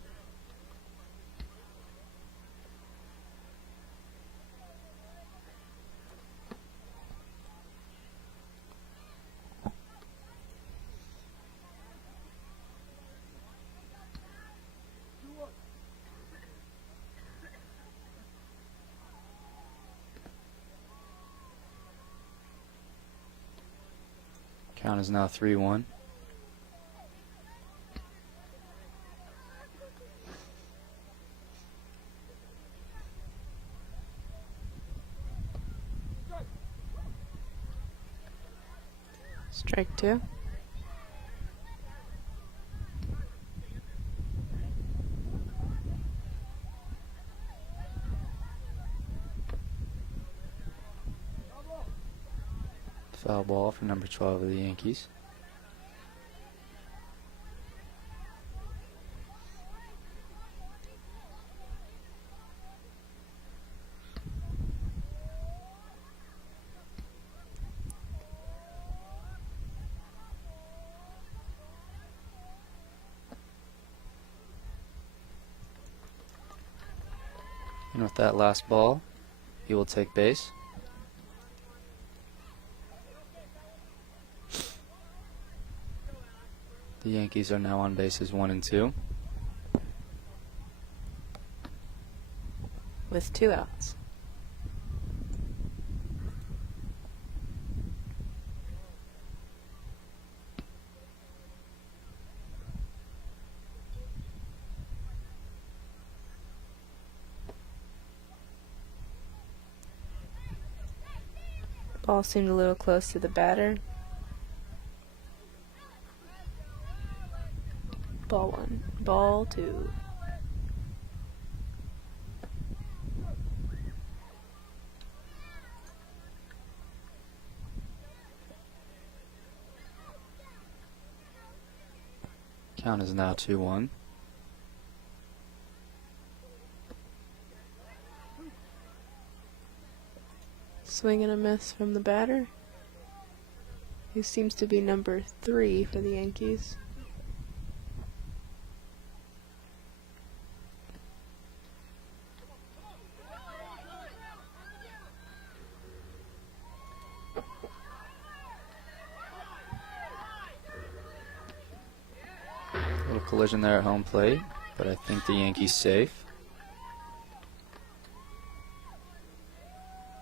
Count is now 3-1. Strike 2. Foul ball for number 12 of the Yankees. And with that last ball, he will take base. The Yankees are now on bases 1 and 2. With 2 outs. Ball seemed a little close to the batter. Ball 1. Ball 2. Count is now 2-1. Swing and a miss from the batter, who seems to be number 3 for the Yankees. Little collision there at home plate, but I think the Yankees safe.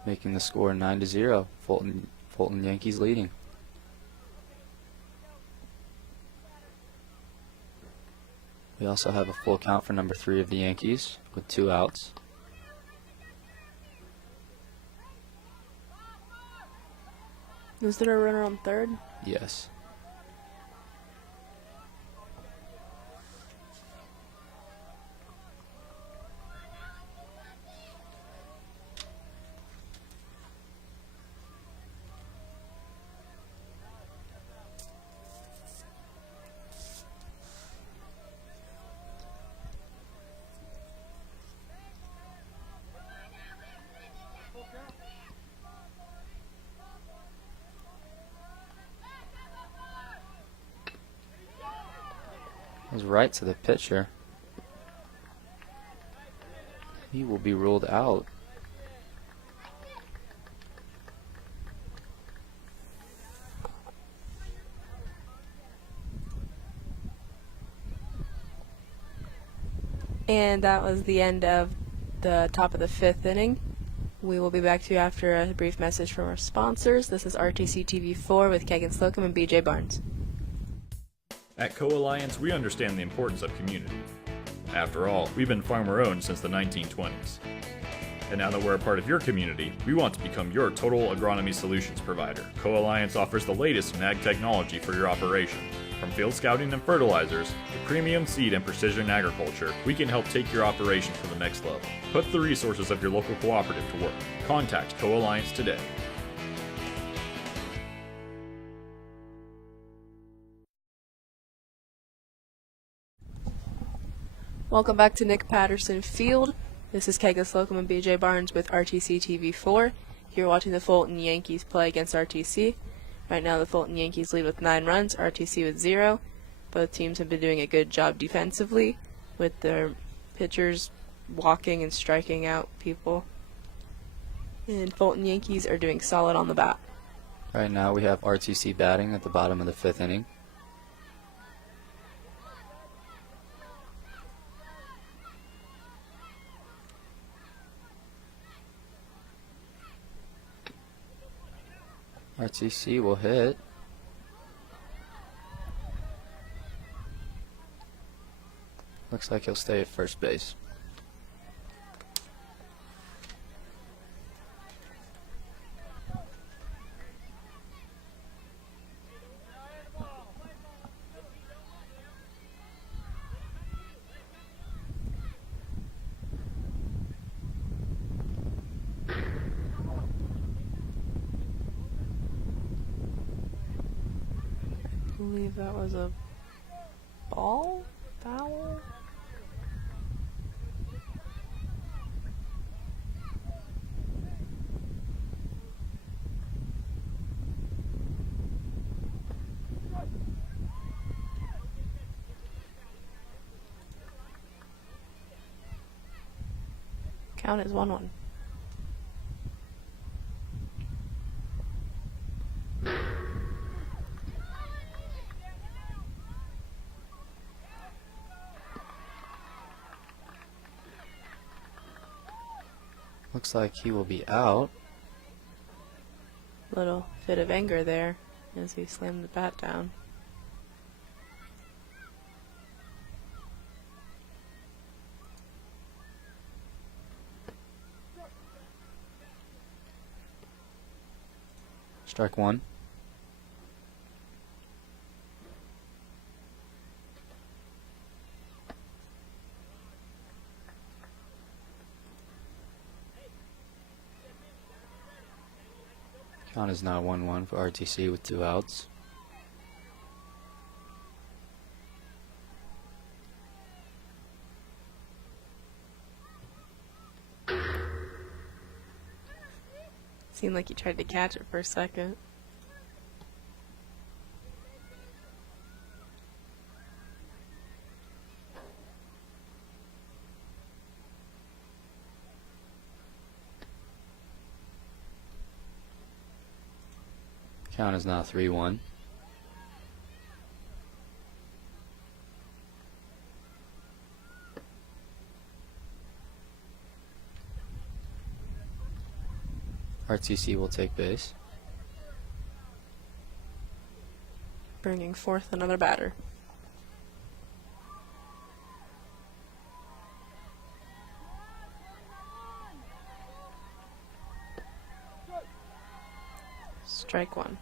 Making the score 9-0. Fulton Yankees leading. We also have a full count for number 3 of the Yankees with 2 outs. Was there a runner on third? Yes. Was right to the pitcher. He will be ruled out. And that was the end of the top of the 5th inning. We will be back to you after a brief message from our sponsors. This is RTC TV4 with Kegan Slocum and BJ Barnes. At Co-Alliance, we understand the importance of community. After all, we've been farmer-owned since the 1920s. And now that we're a part of your community, we want to become your total agronomy solutions provider. Co-Alliance offers the latest in ag technology for your operation. From field scouting and fertilizers to premium seed and precision agriculture, we can help take your operation to the next level. Put the resources of your local cooperative to work. Contact Co-Alliance today. Welcome back to Nick Patterson Field. This is Kegan Slocum and BJ Barnes with RTC TV4. You're watching the Fulton Yankees play against RTC. Right now the Fulton Yankees lead with 9 runs, RTC with 0. Both teams have been doing a good job defensively with their pitchers walking and striking out people. And Fulton Yankees are doing solid on the bat. Right now we have RTC batting at the bottom of the 5th inning. RTC will hit. Looks like he'll stay at first base. I believe that was a ball? Foul? Count is 1-1. Looks like he will be out. Little fit of anger there as he slammed the bat down. Strike 1. Count is now 1-1 for RTC with 2 outs. Seemed like he tried to catch it for a second. Count is now 3-1. RTC will take base. Bringing forth another batter. Strike 1.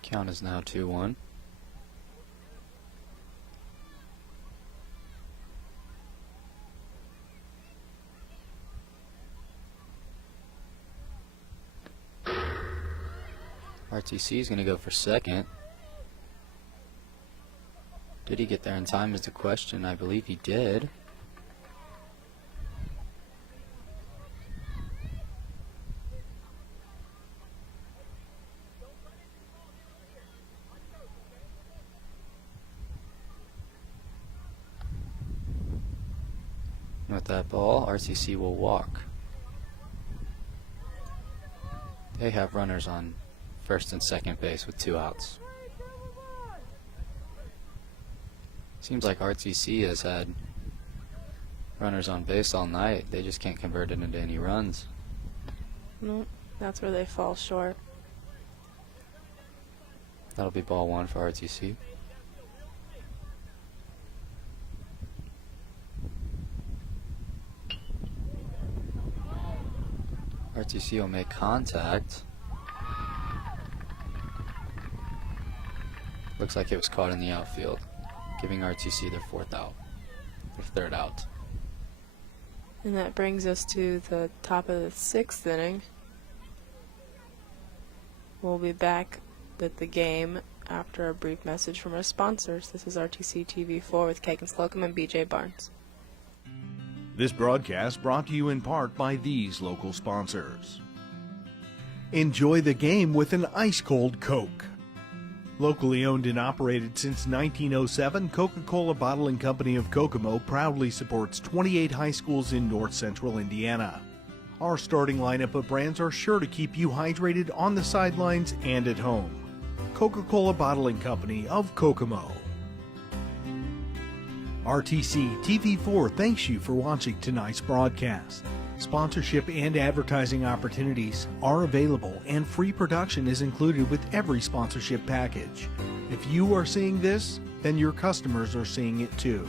Count is now 2-1. RTC is going to go for second. Did he get there in time is the question. I believe he did. With that ball, RTC will walk. They have runners on first and second base with 2 outs. Seems like RTC has had runners on base all night. They just can't convert it into any runs. Nope, that's where they fall short. That'll be ball 1 for RTC. RTC will make contact. Looks like it was caught in the outfield, giving RTC their 4th out, their 3rd out. And that brings us to the top of the 6th inning. We'll be back with the game after a brief message from our sponsors. This is RTC TV4 with Kagan Slocum and BJ Barnes. This broadcast brought to you in part by these local sponsors. Enjoy the game with an ice-cold Coke. Locally owned and operated since 1907, Coca-Cola Bottling Company of Kokomo proudly supports 28 high schools in north central Indiana. Our starting lineup of brands are sure to keep you hydrated on the sidelines and at home. Coca-Cola Bottling Company of Kokomo. RTC TV4 thanks you for watching tonight's broadcast. Sponsorship and advertising opportunities are available, and free production is included with every sponsorship package. If you are seeing this, then your customers are seeing it too.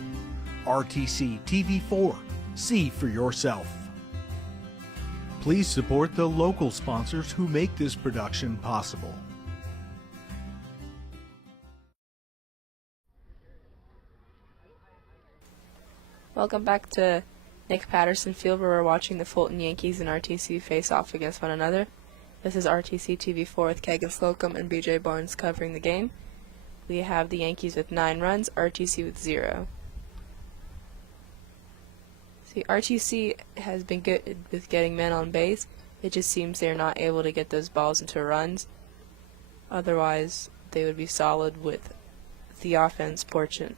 RTC TV4. See for yourself. Please support the local sponsors who make this production possible. Welcome back to Nick Patterson Field, where we're watching the Fulton Yankees and RTC face off against one another. This is RTC TV4 with Kagan Slocum and BJ Barnes covering the game. We have the Yankees with 9 runs, RTC with 0. See, RTC has been good with getting men on base. It just seems they're not able to get those balls into runs. Otherwise, they would be solid with the offense portion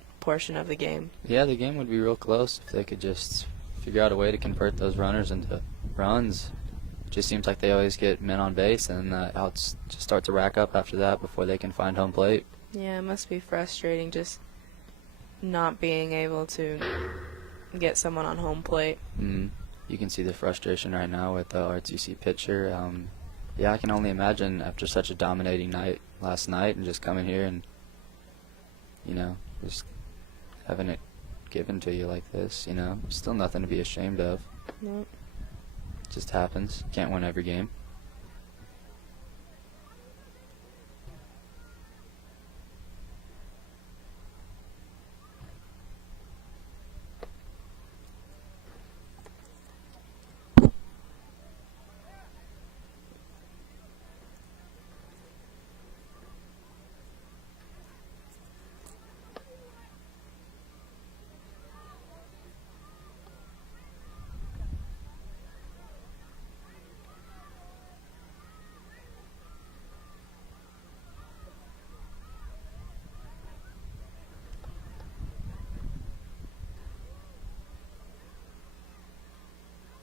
of the game. Yeah, the game would be real close if they could just figure out a way to convert those runners into runs. It just seems like they always get men on base, and the outs just start to rack up after that before they can find home plate. Yeah, it must be frustrating just not being able to get someone on home plate. You can see the frustration right now with the RTC pitcher. Yeah, I can only imagine after such a dominating night last night and just coming here and, just having it given to you like this, still nothing to be ashamed of. Nope. It just happens. Can't win every game.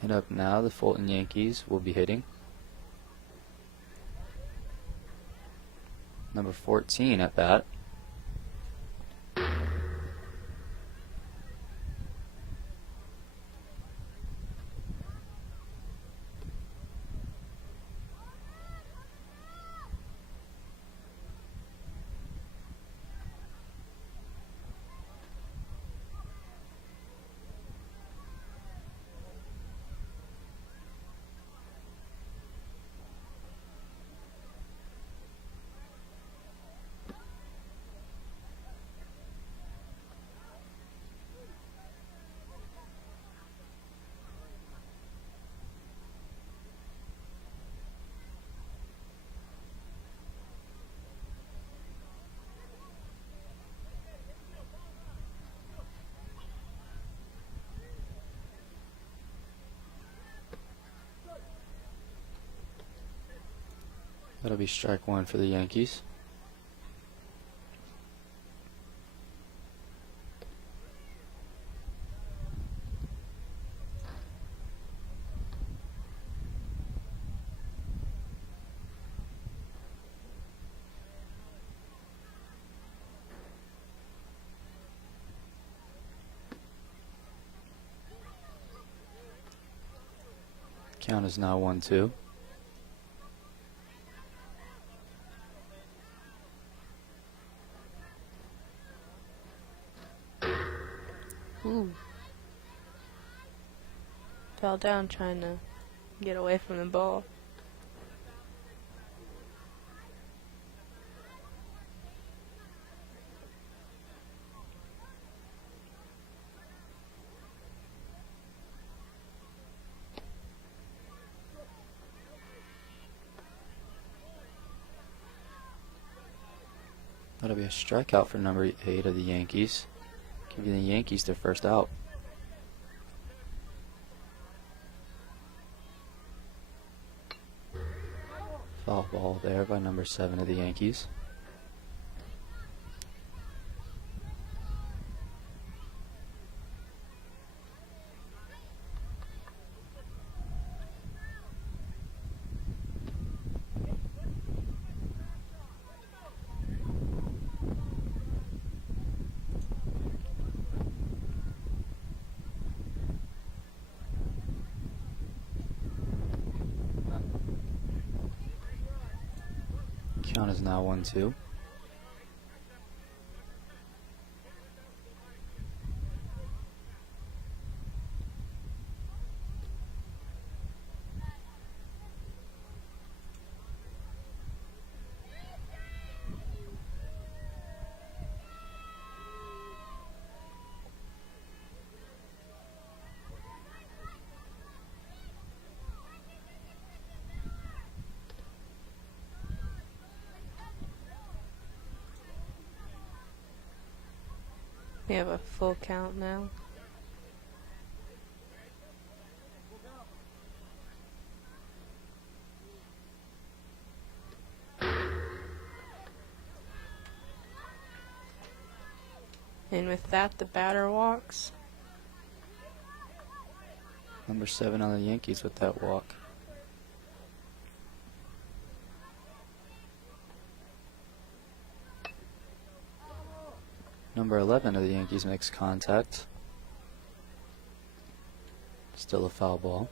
And up now, the Fulton Yankees will be hitting. Number 14 at bat. That'll be strike one for the Yankees. Count is now 1-2. Ooh. Fell down trying to get away from the ball. That'll be a strikeout for number 8 of the Yankees, giving the Yankees their first out. Foul ball there by number 7 of the Yankees. Count is now 1-2. We have a full count now. And with that, the batter walks. Number 7 on the Yankees with that walk. Number 11 of the Yankees makes contact. Still a foul ball.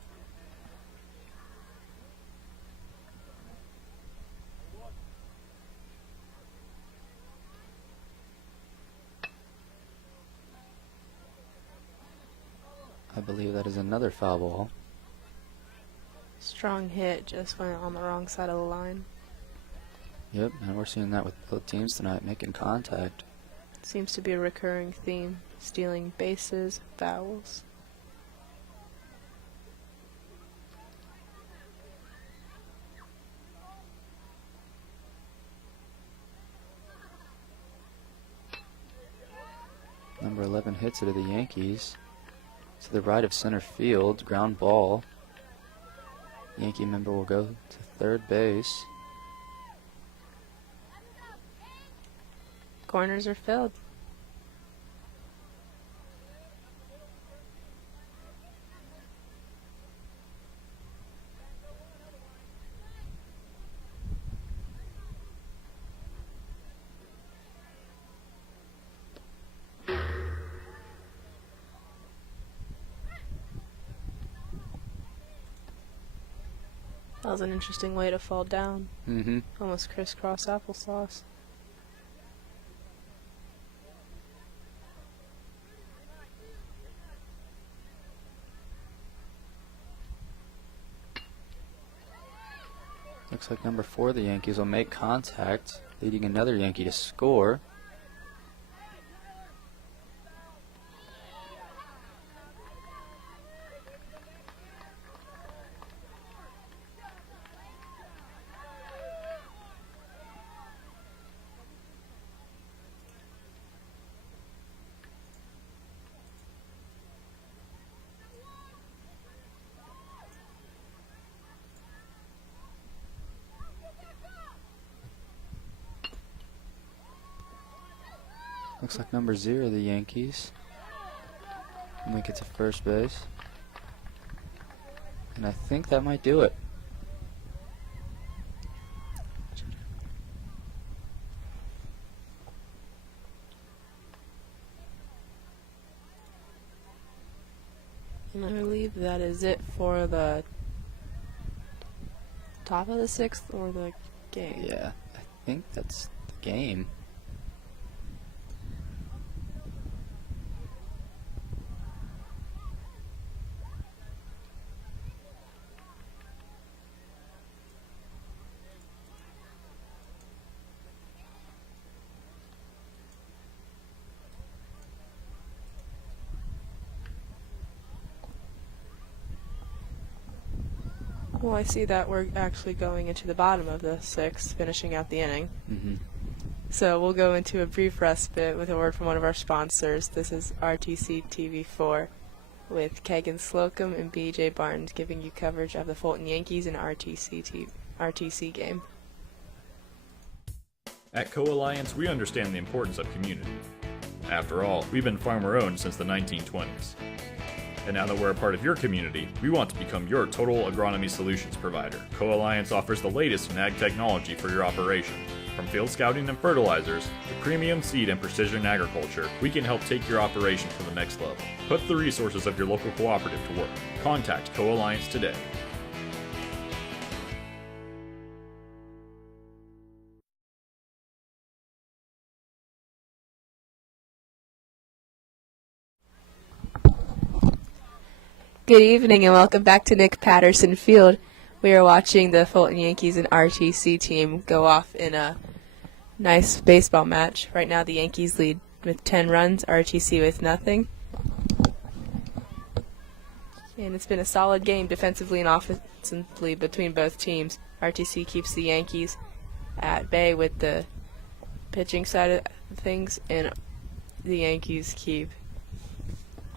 I believe that is another foul ball. Strong hit, just went on the wrong side of the line. Yep, and we're seeing that with both teams tonight, making contact. Seems to be a recurring theme, stealing bases, fouls. Number 11 hits it to the Yankees. To the right of center field, ground ball. Yankee member will go to third base. Corners are filled. That was an interesting way to fall down. Mm-hmm. Almost crisscross applesauce. Looks like number 4 of the Yankees will make contact, leading another Yankee to score. Looks like number 0, the Yankees. Make it to first base. And I think that might do it. And I believe that is it for the top of the 6th or the game. Yeah, I think that's the game. Well, I see that we're actually going into the bottom of the 6th, finishing out the inning. So we'll go into a brief respite with a word from one of our sponsors. This is RTC TV4 with Kagan Slocum and BJ Barnes giving you coverage of the Fulton Yankees and RTC game. At Co-Alliance, we understand the importance of community. After all, we've been farmer-owned since the 1920s. And now that we're a part of your community, we want to become your total agronomy solutions provider. Co-Alliance offers the latest in ag technology for your operation. From field scouting and fertilizers to premium seed and precision agriculture, we can help take your operation to the next level. Put the resources of your local cooperative to work. Contact Co-Alliance today. Good evening and welcome back to Nick Patterson Field. We are watching the Fulton Yankees and RTC team go off in a nice baseball match. Right now the Yankees lead with 10 runs, RTC with nothing. And it's been a solid game defensively and offensively between both teams. RTC keeps the Yankees at bay with the pitching side of things, and the Yankees keep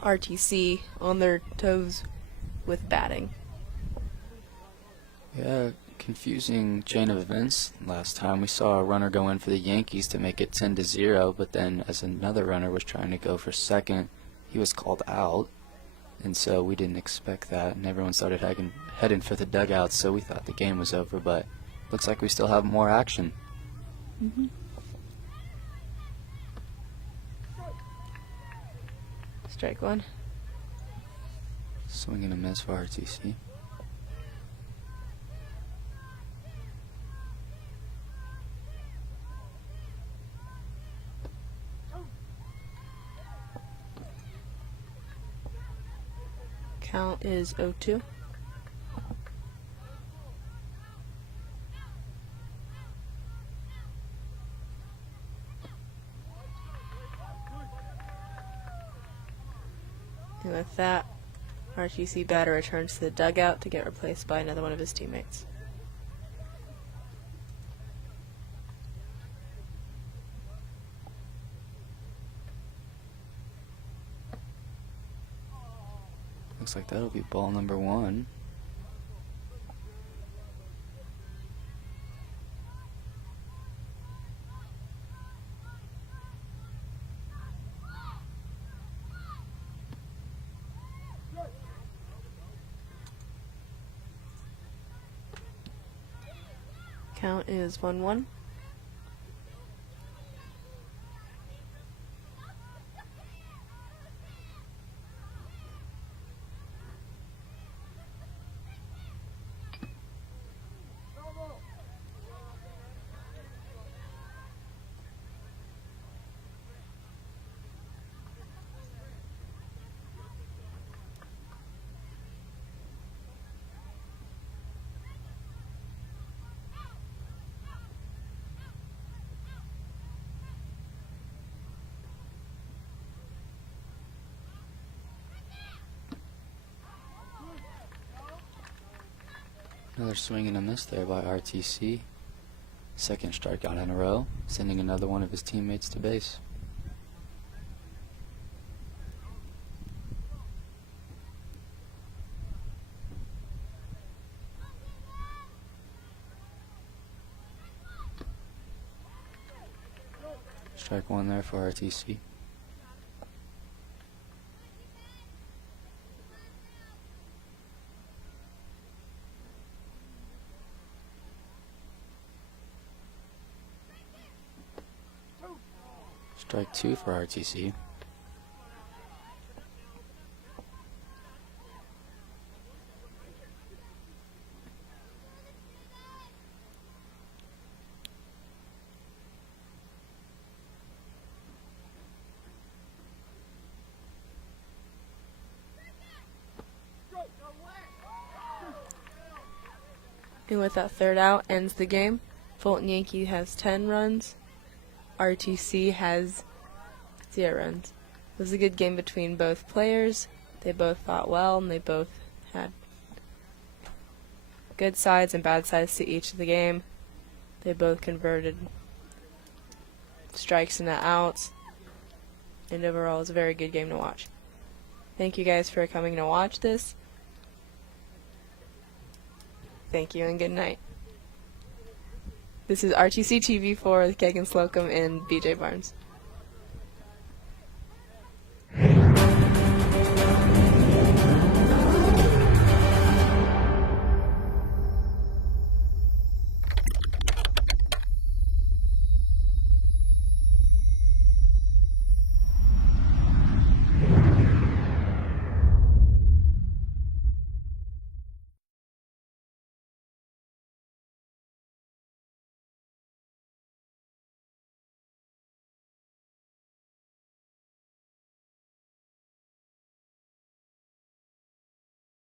RTC on their toes with batting. Yeah, confusing chain of events. Last time we saw a runner go in for the Yankees to make it 10-0, but then as another runner was trying to go for second, he was called out, and so we didn't expect that, and everyone started heading for the dugouts, so we thought the game was over, but looks like we still have more action. Strike one. Swing and a miss for RTC. Count is 0-2. And with that, RTC batter returns to the dugout to get replaced by another one of his teammates. Looks like that'll be ball number 1. Count is 1-1. Another swing and a miss there by RTC. Second strikeout in a row, sending another one of his teammates to base. Strike one there for RTC. Strike two for RTC. And with that third out ends the game. Fulton Yankee has 10 runs. RTC has 0 runs. It was a good game between both players. They both fought well, and they both had good sides and bad sides to each of the game. They both converted strikes into outs. And overall, it was a very good game to watch. Thank you guys for coming to watch this. Thank you and good night. This is RTC TV for Kegan Slocum and BJ Barnes.